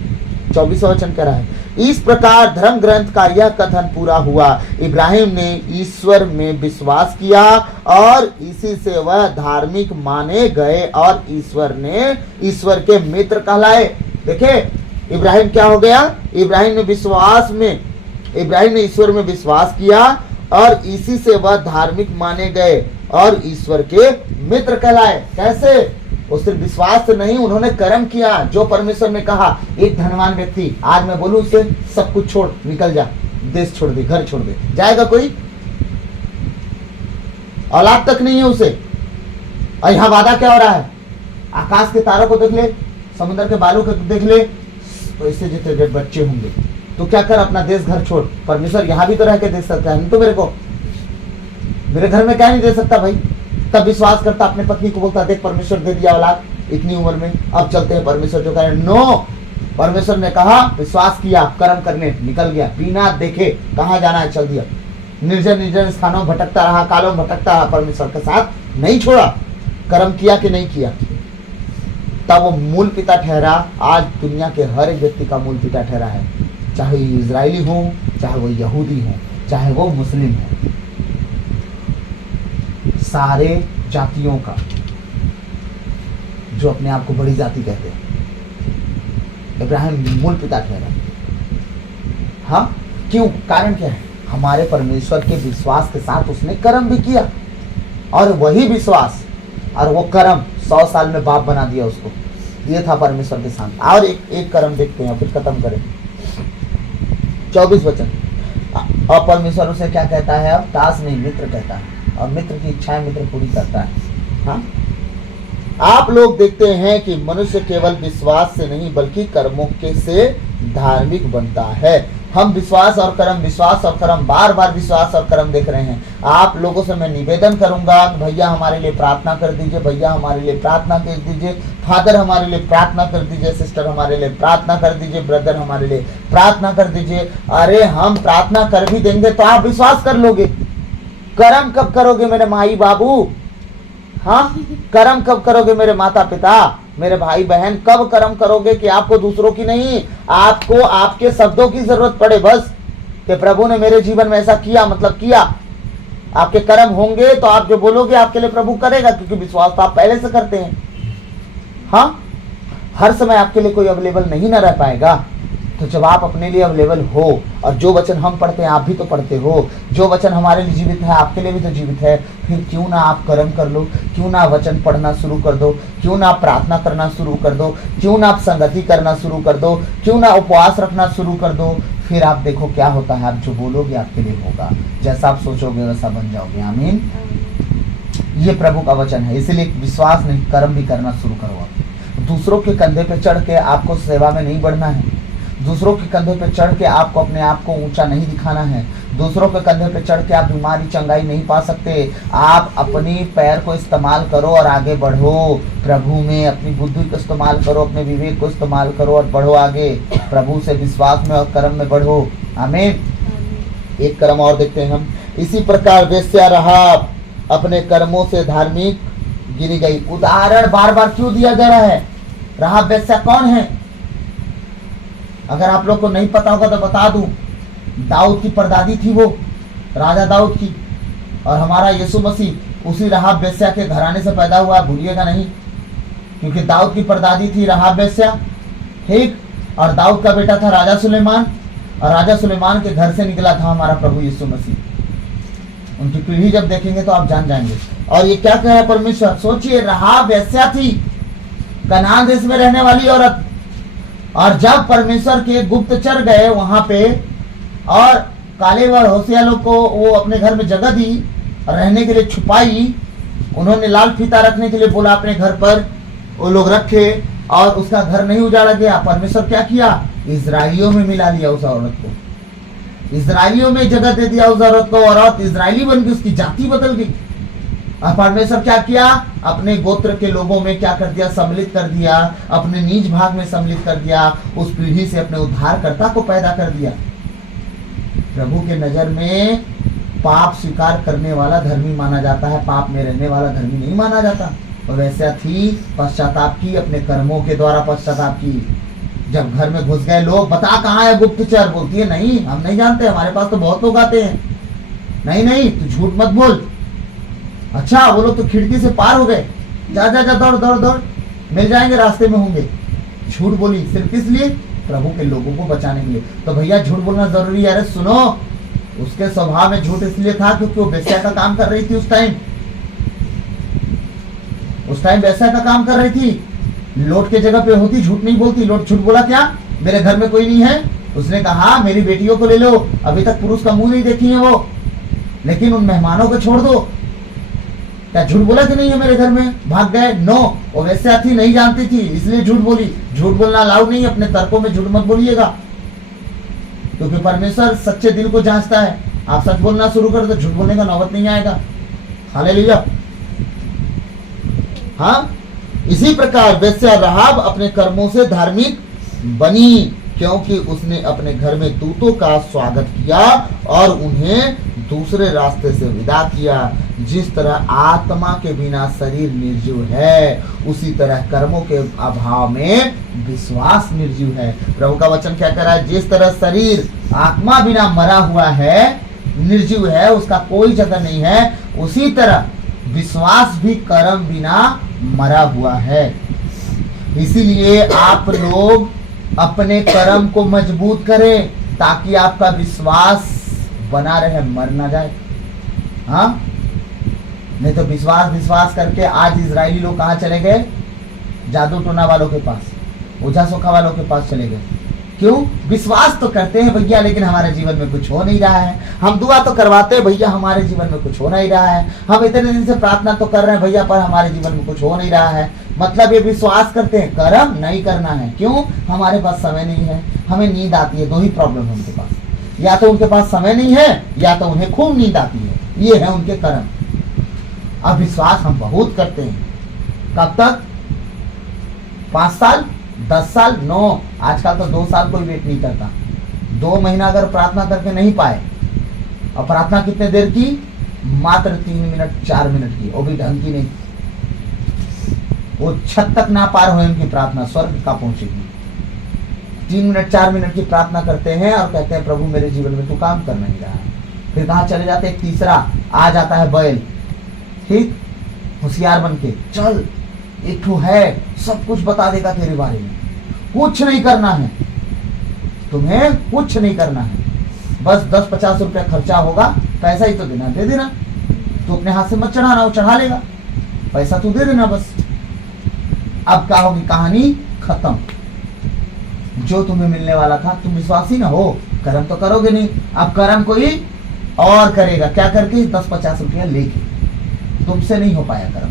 24वां वचन कह रहा है, इस प्रकार धर्म ग्रंथ का यह कथन पूरा हुआ, इब्राहिम ने ईश्वर में विश्वास किया और इसी से वह धार्मिक माने गए और ईश्वर के मित्र कहलाए। देखे, इब्राहिम क्या हो गया? इब्राहिम ने ईश्वर में विश्वास किया और इसी से वह धार्मिक माने गए और ईश्वर के मित्र कहलाए। कैसे? वो सिर्फ विश्वास से नहीं, उन्होंने कर्म किया जो परमेश्वर ने कहा। एक धनवान व्यक्ति, आज मैं बोलूं उसे सब कुछ छोड़ निकल जा, देश छोड़ दे, घर छोड़ दे, जाएगा कोई? औलाद तक नहीं है उसे। और यहाँ वादा क्या हो रहा है? आकाश के तारों को देख ले, समुद्र के बालू को देख ले, तो इससे जितने बच्चे होंगे। तो क्या कर, अपना देश घर छोड़। परमेश्वर यहाँ भी तो रह के दे सकता है, नहीं तो मेरे घर में क्या नहीं दे सकता भाई? तब विश्वास करता, अपने पत्नी को बोलता देख परमेश्वर दे दिया औलाद इतनी उम्र में, अब चलते हैं। परमेश्वर जो कह रहे नो, परमेश्वर ने कहा, विश्वास किया, कर्म करने निकल गया, बिना देखे कहाँ जाना है चल दिया। निर्जन निर्जन स्थानों भटकता रहा, कालों भटकता रहा, परमेश्वर के साथ नहीं छोड़ा। कर्म किया कि नहीं किया, तब वो मूल पिता ठहरा। आज दुनिया के हर एक व्यक्ति का मूल पिता ठहरा है, चाहे इजरायली हो, चाहे वो यहूदी हो, चाहे वो मुस्लिम हो, सारे जातियों का, जो अपने आप को बड़ी जाति कहते हैं, इब्राहिम मूल पिता ठहरा। हाँ, क्यों? कारण क्या है? हमारे परमेश्वर के विश्वास के साथ उसने कर्म भी किया, और वही विश्वास और वो कर्म 100 साल में बाप बना दिया उसको। ये था परमेश्वर के साथ। और एक कर्म देखते हैं, फिर खत्म करें। 24 वचन। और परमेश्वर उसे क्या कहता है? अब दास नहीं, मित्र कहता है, और मित्र की इच्छाएं मित्र पूरी करता है। हाँ, आप लोग देखते हैं कि मनुष्य केवल विश्वास से नहीं बल्कि कर्मों के से धार्मिक बनता है। हम विश्वास और कर्म, बार बार विश्वास और कर्म देख रहे हैं। आप लोगों से मैं निवेदन करूंगा, भैया हमारे लिए प्रार्थना कर दीजिए, भैया हमारे लिए प्रार्थना कर दीजिए, फादर हमारे लिए प्रार्थना कर दीजिए, सिस्टर हमारे लिए प्रार्थना कर दीजिए, ब्रदर हमारे लिए प्रार्थना कर दीजिए। अरे हम प्रार्थना कर भी देंगे तो आप विश्वास कर लोगे, कर्म कब करोगे मेरे माई बाबू? हाँ, कर्म कब करोगे मेरे माता पिता, मेरे भाई बहन? कब कर्म करोगे कि आपको दूसरों की नहीं, आपको आपके शब्दों की जरूरत पड़े बस, कि प्रभु ने मेरे जीवन में ऐसा किया, मतलब किया। आपके कर्म होंगे तो आप जो बोलोगे आपके लिए प्रभु करेगा, क्योंकि विश्वास तो आप पहले से करते हैं। हाँ, हर समय आपके लिए कोई अवेलेबल नहीं ना रह पाएगा। तो जब आप अपने लिए अवेलेबल हो, और जो वचन हम पढ़ते हैं आप भी तो पढ़ते हो, जो वचन हमारे लिए जीवित है आपके लिए भी तो जीवित है, फिर क्यों ना आप कर्म कर लो, क्यों ना वचन पढ़ना शुरू कर दो, क्यों ना प्रार्थना करना शुरू कर दो, क्यों ना आप संगति करना शुरू कर दो, क्यों ना उपवास रखना शुरू कर दो। फिर आप देखो क्या होता है, आप जो बोलोगे आपके लिए होगा, जैसा आप सोचोगे वैसा बन जाओगे। आमीन। ये प्रभु का वचन है। इसलिए विश्वास नहीं, कर्म भी करना शुरू करो। दूसरों के कंधे पे चढ़ के आपको सेवा में नहीं बढ़ना है, दूसरों के कंधे पे चढ़ के आपको अपने आप को ऊंचा नहीं दिखाना है, दूसरों के कंधे पे चढ़ के आप बीमारी चंगाई नहीं पा सकते। आप अपनी पैर को इस्तेमाल करो और आगे बढ़ो प्रभु में, अपनी बुद्धि को इस्तेमाल करो, अपने विवेक को इस्तेमाल करो और बढ़ो आगे प्रभु से, विश्वास में और कर्म में बढ़ो। आमीन। एक कर्म और देखते हैं हम। इसी प्रकार वेश्या राहाब अपने कर्मों से धार्मिक गिनी गई। उदाहरण बार बार क्यों दिया जा रहा है? राहाब वेश्या कौन है? अगर आप लोग को नहीं पता होगा तो बता दूं, दाऊद की परदादी थी वो, राजा दाऊद की, और हमारा यीशु मसीह उसी राहाब वेश्या के घराने से पैदा हुआ, भूलिएगा नहीं, क्योंकि दाऊद की परदादी थी राहाब वेश्या, ठीक, और दाऊद का बेटा था राजा सुलेमान, और राजा सुलेमान के घर से निकला था हमारा प्रभु यीशु मसीह। उनकी पीढ़ी जब देखेंगे तो आप जान जाएंगे। और ये क्या कह रहा है परमेश्वर? सोचिए, राहाब वेश्या थी, कनान देश में रहने वाली औरत, और जब परमेश्वर के गुप्तचर गए वहां पे और काले व होशिया लोग को वो अपने घर में जगह दी, रहने के लिए छुपाई, उन्होंने लाल फीता रखने के लिए बोला अपने घर पर, वो लोग रखे और उसका घर नहीं उजाड़ा गया। परमेश्वर क्या किया? इजराइलियों में मिला लिया उस औरत को, इजराइलियों में जगह दे दिया उस औरत को, औरत इजराइली बन गई, उसकी जाति बदल गई। और परमेश्वर क्या किया? अपने गोत्र के लोगों में क्या कर दिया? सम्मिलित कर दिया, अपने नीच भाग में सम्मिलित कर दिया, उस पीढ़ी से अपने उद्धारकर्ता को पैदा कर दिया। प्रभु के नजर में पाप स्वीकार करने वाला धर्मी माना जाता है, पाप में रहने वाला धर्मी नहीं माना जाता। और वैसा थी, पश्चाताप की, अपने कर्मों के द्वारा पश्चाताप की। जब घर में घुस गए लोग, बता कहाँ है गुप्तचर, बोलती है नहीं हम नहीं जानते, हमारे पास तो बहुत लोग आते हैं। नहीं नहीं तू झूठ मत बोल। अच्छा वो लोग तो खिड़की से पार हो गए, जा जा जा दौड़ दौड़ दौड़, मिल जाएंगे, रास्ते में होंगे। झूठ बोली सिर्फ किस लिए? प्रभु के लोगों को बचाने के लिए। तो भैया झूठ बोलना जरूरी है? अरे सुनो, उसके स्वभाव में झूठ इसलिए था क्योंकि वो वेश्या का काम कर रही थी उस टाइम वेश्या का काम कर रही थी। लोट के जगह पे होती, झूठ नहीं बोलती। लोट झूठ बोला क्या? मेरे घर में कोई नहीं है। उसने कहा मेरी बेटियों को ले लो, अभी तक पुरुष का मुंह नहीं देखी है वो, लेकिन उन मेहमानों को छोड़ दो। क्या झूठ बोला कि नहीं है मेरे घर में? भाग गए? नो, वो वैसे थी, नहीं जानती थी, इसलिए झूठ बोली। झूठ बोलना अलाउड नहीं, अपने तर्कों में झूठ मत बोलिएगा, क्योंकि परमेश्वर सच्चे दिल को जांचता है। आप सच बोलना शुरू कर दो, झूठ बोलने का नौबत नहीं आएगा। हालेलुया। हाँ, इसी प्रकार वेश्या राहाब अपने कर्मों से धार्मिक बनी, क्योंकि उसने अपने घर में दूतों का स्वागत किया और उन्हें दूसरे रास्ते से विदा किया। जिस तरह आत्मा के बिना शरीर निर्जीव है, उसी तरह कर्मों के अभाव में विश्वास निर्जीव है। प्रभु का वचन क्या कह रहा है? जिस तरह शरीर आत्मा बिना मरा हुआ है, निर्जीव है, उसका कोई जगह नहीं है, उसी तरह विश्वास भी कर्म बिना मरा हुआ है। इसीलिए आप लोग अपने कर्म को मजबूत करें ताकि आपका विश्वास बना रहे, मर ना जाए। हाँ, नहीं तो विश्वास करके आज इजरायली लोग कहाँ चले गए? जादू टोना वालों के पास, ओझा सोखा वालों के पास चले गए। क्यों? विश्वास तो करते हैं भैया, लेकिन हमारे जीवन में कुछ हो नहीं रहा है। हम दुआ तो करवाते हैं भैया, हमारे जीवन में कुछ हो नहीं रहा है। हम इतने दिन से प्रार्थना तो कर रहे हैं भैया, पर हमारे जीवन में कुछ हो नहीं रहा है। मतलब ये विश्वास करते हैं, कर्म नहीं करना है। क्यों? हमारे पास समय नहीं है, हमें नींद आती है। दो ही प्रॉब्लम है उनके पास, या तो उनके पास समय नहीं है, या तो उन्हें खूब नींद आती है। ये है उनके कर्म। अब विश्वास हम बहुत करते हैं। कब तक? 5 साल, 10 साल, 9, आजकल तो 2 साल कोई वेट नहीं करता। 2 महीना अगर प्रार्थना करके नहीं पाए, और प्रार्थना कितने देर की? मात्र 3 मिनट 4 मिनट की, वो भी ढंग की नहीं। वो छत तक ना पार हुए उनकी प्रार्थना, स्वर्ग का पहुंचेगी। 3 मिनट 4 मिनट की प्रार्थना करते हैं और कहते हैं प्रभु मेरे जीवन में तू काम कर नहीं रहा है। फिर कहाँ चले जाते हैं? तीसरा आ जाता है बैल, ठीक, होशियार बन के, चल एक ठो है, सब कुछ बता देगा तेरे बारे में, कुछ नहीं करना है तुम्हें, कुछ नहीं करना है, बस 10-50 रुपया खर्चा होगा, पैसा ही तो देना, दे देना, तू अपने हाथ से मत चढ़ाना, वो चढ़ा लेगा, पैसा तू दे देना बस। अब क्या होगी? कहानी खत्म। जो तुम्हें मिलने वाला था, तुम विश्वासी ना हो, कर्म तो करोगे नहीं। अब कर्म कोई और करेगा, क्या करके? 10-50 रुपया लेके। तुमसे नहीं हो पाया कर्म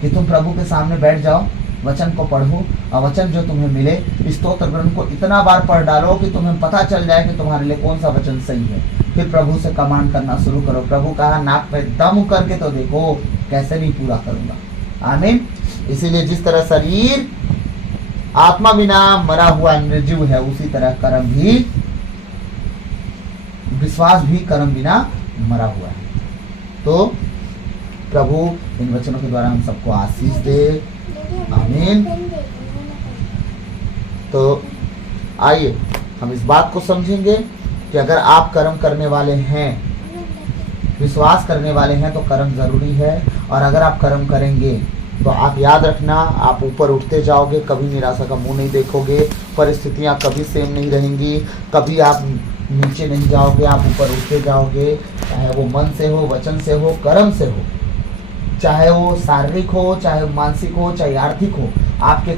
कि तुम प्रभु के सामने बैठ जाओ, वचन को पढ़ो, और वचन जो तुम्हें मिले, स्तोत्र ग्रंथ को इतना बार पढ़ डालो कि तुम्हें पता चल जाए कि तुम्हारे लिए कौन सा वचन सही है। फिर प्रभु से कमांड करना शुरू करो। प्रभु कहा नाक पे दम करके तो देखो, कैसे नहीं पूरा करूंगा। आमीन। इसीलिए जिस तरह शरीर आत्मा बिना मरा हुआ निर्जीव है, उसी तरह कर्म भी, विश्वास भी कर्म बिना मरा हुआ है। तो प्रभु इन वचनों के द्वारा हम सबको आशीष दे। आमीन। तो आइए हम इस बात को समझेंगे कि अगर आप कर्म करने वाले हैं, विश्वास करने वाले हैं, तो कर्म जरूरी है। और अगर आप कर्म करेंगे तो आप याद रखना, आप ऊपर उठते जाओगे, कभी निराशा का मुंह नहीं देखोगे, परिस्थितियां कभी सेम नहीं रहेंगी, कभी आप नीचे नहीं जाओगे, आप ऊपर उठते जाओगे। चाहे वो मन से हो, वचन से हो, कर्म से हो, चाहे वो शारीरिक हो, चाहे मानसिक हो, चाहे आर्थिक हो, आपके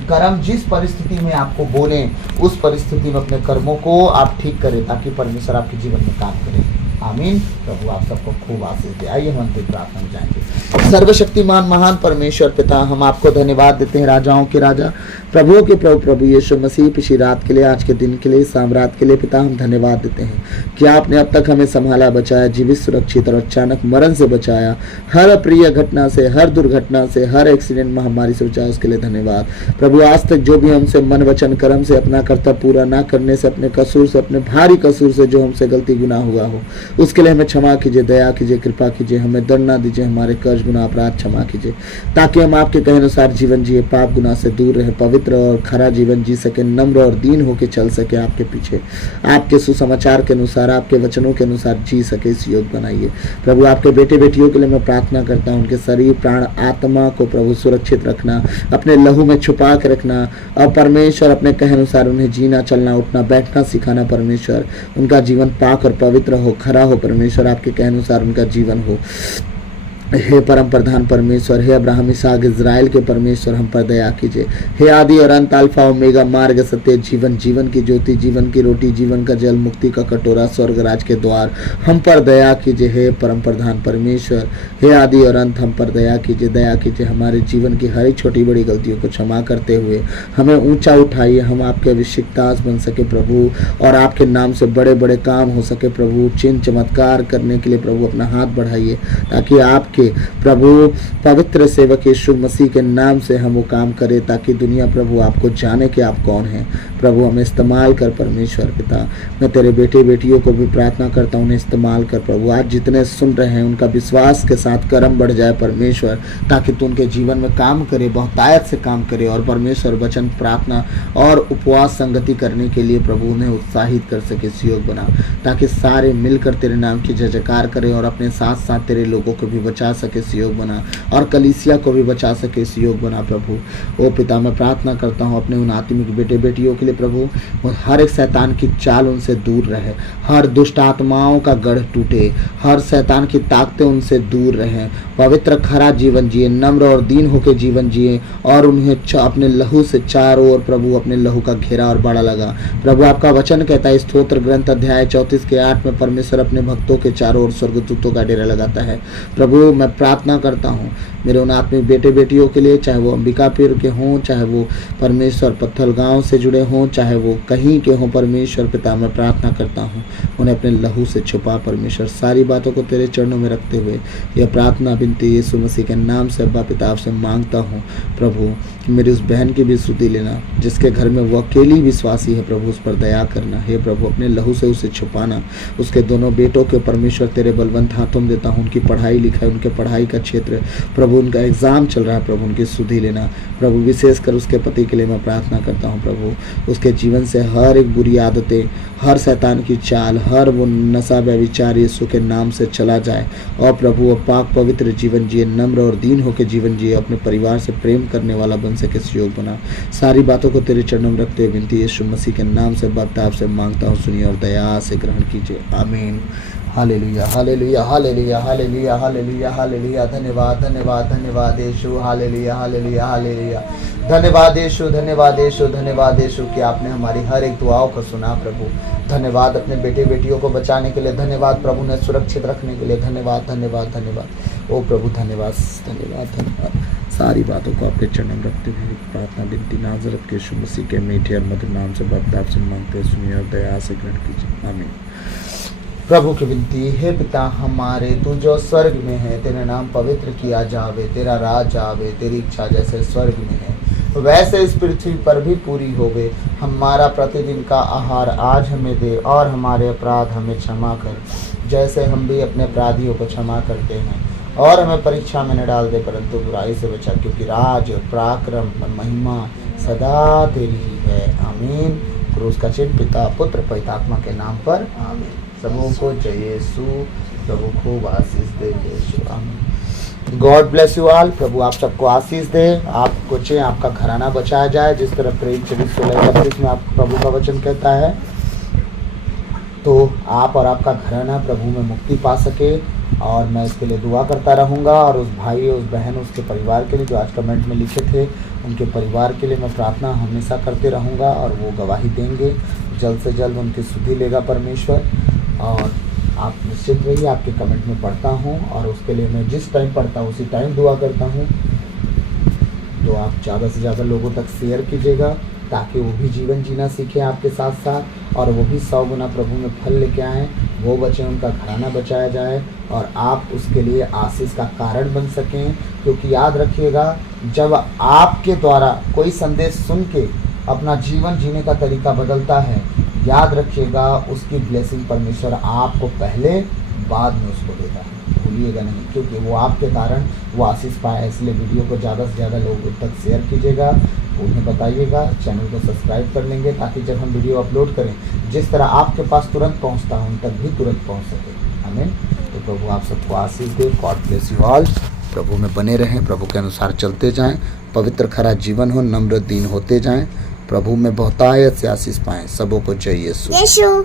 कर्म जिस परिस्थिति में आपको बोलें, उस परिस्थिति में अपने कर्मों को आप ठीक करें, ताकि परमेश्वर आपके जीवन में काम करे। आमीन। प्रभु आप सबको खूब आशीष दे। आइए हम अंतिम प्रार्थना में जाएंगे। सर्वशक्तिमान महान परमेश्वर पिता, हम आपको धन्यवाद देते हैं, राजाओं के राजा, प्रभुओं के प्रभु, प्रभु यीशु मसीह, पिछली रात के लिए, आज के दिन के लिए, शाम रात के लिए पिता हम धन्यवाद देते हैं कि आपने अब तक हमें संभाला, बचाया, जीवित, सुरक्षित और अचानक मरण से बचाया, हर अप्रिय घटना से, हर दुर्घटना से, हर एक्सीडेंट महामारी से बचाया, उसके लिए धन्यवाद। प्रभु आज तक जो भी हमसे मन वचन कर्म से, अपना कर्तव्य पूरा ना करने से, अपने कसूर से, अपने भारी कसूर से जो हमसे गलती गुनाह हुआ हो, उसके लिए हमें क्षमा कीजिए, दया कीजिए, कृपा कीजिए, हमें दंड ना दीजिए, हमारे कर्ज गुनाह अपराध क्षमा कीजिए, ताकि हम आपके कहे अनुसार जीवन जिए, पाप गुनाह से दूर रहे, पवित्र और खरा जीवन जी सके, नम्र और दीन होके चल सके, आपके पीछे, आपके सुसमाचार के अनुसार, आपके वचनों के अनुसार जी सके, इस योग बनाइए। प्रभु आपके बेटे बेटियों के लिए मैं प्रार्थना करता हूँ, उनके शरीर प्राण आत्मा को प्रभु सुरक्षित रखना, अपने लहू में छुपा के रखना, और परमेश्वर अपने कहे अनुसार उन्हें जीना, चलना, उठना, बैठना सिखाना। परमेश्वर उनका जीवन पाक और पवित्र हो, खरा हो, परमेश्वर आपके कहे अनुसार उनका जीवन हो। हे परम प्रधान परमेश्वर, हे अब्राहम इसहाक इज़राइल के परमेश्वर, हम पर दया कीजिए। हे आदि और अंत, अल्फा ओमेगा, मार्ग सत्य जीवन, जीवन की ज्योति, जीवन की रोटी, जीवन का जल, मुक्ति का कटोरा, स्वर्ग राज के द्वार, हम पर दया कीजिए। हे परम प्रधान परमेश्वर, हे आदि और अंत, हम पर दया कीजिए, दया कीजिए। हमारे जीवन की हर एक छोटी बड़ी गलतियों को क्षमा करते हुए हमें ऊंचा उठाइए, हम आपके अभिषिक्त दास बन सके प्रभु, और आपके नाम से बड़े बड़े काम हो सके प्रभु। चिन्ह चमत्कार करने के लिए प्रभु अपना हाथ बढ़ाइए, ताकि आपके के प्रभु पवित्र सेवक यीशु मसीह के नाम से हम वो काम करें, ताकि दुनिया प्रभु आपको जाने कि आप कौन हैं। प्रभु हमें इस्तेमाल कर परमेश्वर पिता। मैं तेरे बेटे बेटियों को भी प्रार्थना करता हूँ, उन्हें इस्तेमाल कर प्रभु। आज जितने सुन रहे हैं उनका विश्वास के साथ कर्म बढ़ जाए परमेश्वर, ताकि तू उनके जीवन में काम करे, बहुतायत से काम करे। और परमेश्वर वचन, प्रार्थना और उपवास संगति करने के लिए प्रभु उन्हें उत्साहित कर सके, सहयोग बना, ताकि सारे मिलकर तेरे नाम की जय जयकार करें और अपने साथ साथ तेरे लोगों को भी बचा सके, सहयोग बना, और कलीसिया को भी बचा सके, सहयोग बना प्रभु। ओ पिता, मैं प्रार्थना करता हूँ अपने उन आत्मिक बेटे बेटियों के लिए प्रभु, हर एक शैतान की चाल उनसे दूर रहे, हर दुष्ट आत्माओं का गढ़ टूटे, हर शैतान की ताकतें उनसे दूर रहें। पवित्र खरा जीवन जिए, नम्र और दीन होकर जीवन जिए, और उन्हें अपने लहू से चारों ओर प्रभु अपने लहू का घेरा और बाड़ा लगा। प्रभु आपका वचन कहता है स्तोत्र ग्रंथ अध्याय 34 के 8 में, परमेश्वर अपने भक्तों के चारों ओर स्वर्गदूतों का डेरा लगाता है। प्रभु मैं प्रार्थना करता हूँ मेरे उन आत्मिक बेटे बेटियों के लिए, चाहे वो अंबिकापुर के हों, चाहे वो परमेश्वर पत्थल गांव से जुड़े हों, चाहे वो कहीं के हों परमेश्वर पिता, मैं प्रार्थना करता हूँ उन्हें अपने लहू से छुपा परमेश्वर। सारी बातों को तेरे चरणों में रखते हुए यह प्रार्थना विनती यीशु मसीह के नाम से अब्बा पिता आपसे मांगता हूँ प्रभु। मेरी उस बहन की भी स्तुति लेना जिसके घर में वो अकेली विश्वासी है प्रभु, उस पर दया करना। हे प्रभु अपने लहू से उसे छुपाना। उसके दोनों बेटों के परमेश्वर तेरे बलवंत हाथों में देता हूँ। उनकी पढ़ाई लिखाई, उनके पढ़ाई का क्षेत्र प्रभु, उनका एग्ज़ाम चल रहा है प्रभु, उनकी स्तुति लेना प्रभु। विशेषकर उसके पति के लिए मैं प्रार्थना करता हूँ प्रभु, उसके जीवन से हर एक बुरी आदतें, हर शैतान की चाल, हर वो नशा व्यभिचार यीशु के नाम से चला जाए। और प्रभु वो पाक पवित्र जीवन जिए, नम्र और दीन होकर जीवन जिए, अपने परिवार से प्रेम करने वाला बन सके, सहयोग बना। सारी बातों को तेरे चरणों में रखते हुए विनती यीशु मसीह के नाम से बाप आपसे मांगता हूँ, सुनिए और दया से ग्रहण कीजिए। आमीन। Hallelujah hallelujah hallelujah hallelujah hallelujah hallelujah. धन्यवाद धन्यवाद धन्यवाद यीशु। Hallelujah hallelujah hallelujah. धन्यवाद यीशु, धन्यवाद यीशु, धन्यवाद यीशु कि आपने हमारी हर एक दुआओं को सुना प्रभु। धन्यवाद अपने बेटे बेटियों को बचाने के लिए, धन्यवाद प्रभु ने सुरक्षित रखने के लिए, धन्यवाद धन्यवाद धन्यवाद। ओ प्रभु धन्यवाद धन्यवाद धन्यवाद। सारी बातों को आपके चरणों में रखते हुए प्रार्थना विनती नाजरत के यीशु मसीह के मीठे और मधुर नाम से बाप आपसे मांगते हैं, सुनिए और दया से ग्रहण कीजिए। आमीन। प्रभु की विनती है पिता हमारे, तू जो स्वर्ग में है, तेरा नाम पवित्र किया जावे, तेरा राज आवे, तेरी इच्छा जैसे स्वर्ग में है वैसे इस पृथ्वी पर भी पूरी होवे। हमारा प्रतिदिन का आहार आज हमें दे, और हमारे अपराध हमें क्षमा कर जैसे हम भी अपने अपराधियों को क्षमा करते हैं, और हमें परीक्षा में न डाल दे परंतु बुराई से बचा, क्योंकि राज पराक्रम महिमा सदा तेरी ही है। आमीन। क्रूस का चिन्ह पिता पुत्र पवित्र आत्मा के नाम पर। आमीन। सबों को जय यीशु। प्रभु खूब आशीष दे यीशु। आमीन। God bless you all. प्रभु आप सबको आशीष दे, आपको चाहे आपका घराना बचाया जाए, जिस तरह प्रेम 24:16-31 में आप प्रभु का वचन कहता है, तो आप और आपका घराना प्रभु में मुक्ति पा सके। और मैं इसके लिए दुआ करता रहूँगा, और उस भाई उस बहन उसके परिवार के लिए जो आज कमेंट में लिखे थे, उनके परिवार के लिए मैं प्रार्थना हमेशा करते रहूँगा, और वो गवाही देंगे। जल्द से जल्द उनकी सुधि लेगा परमेश्वर। और आप निश्चित रहिए, आपके कमेंट में पढ़ता हूँ, और उसके लिए मैं जिस टाइम पढ़ता हूँ उसी टाइम दुआ करता हूँ। तो आप ज़्यादा से ज़्यादा लोगों तक शेयर कीजिएगा, ताकि वो भी जीवन जीना सीखें आपके साथ साथ, और वो भी 100 गुना प्रभु में फल लेके आएँ, वो बच्चे उनका घराना बचाया जाए, और आप उसके लिए आशीष का कारण बन सकें। क्योंकि याद रखिएगा, जब आपके द्वारा कोई संदेश सुन के अपना जीवन जीने का तरीका बदलता है, याद रखिएगा उसकी ब्लेसिंग परमेश्वर आपको पहले बाद में उसको देता है, भूलिएगा नहीं, क्योंकि वो आपके कारण वो आशीष पाए। इसलिए वीडियो को ज़्यादा से ज़्यादा लोगों तक शेयर कीजिएगा, उन्हें बताइएगा, चैनल को सब्सक्राइब कर लेंगे, ताकि जब हम वीडियो अपलोड करें जिस तरह आपके पास तुरंत पहुंचता है उन तक भी तुरंत पहुंच सके। आमीन। तो प्रभु आप सबको आशीष दे। God bless you all. प्रभु में बने रहें, प्रभु के अनुसार चलते जाएं, पवित्र खरा जीवन हो, नम्र दीन होते जाएं, प्रभु में बहुतायत से आशीष पाएं। सबों को जय यीशु।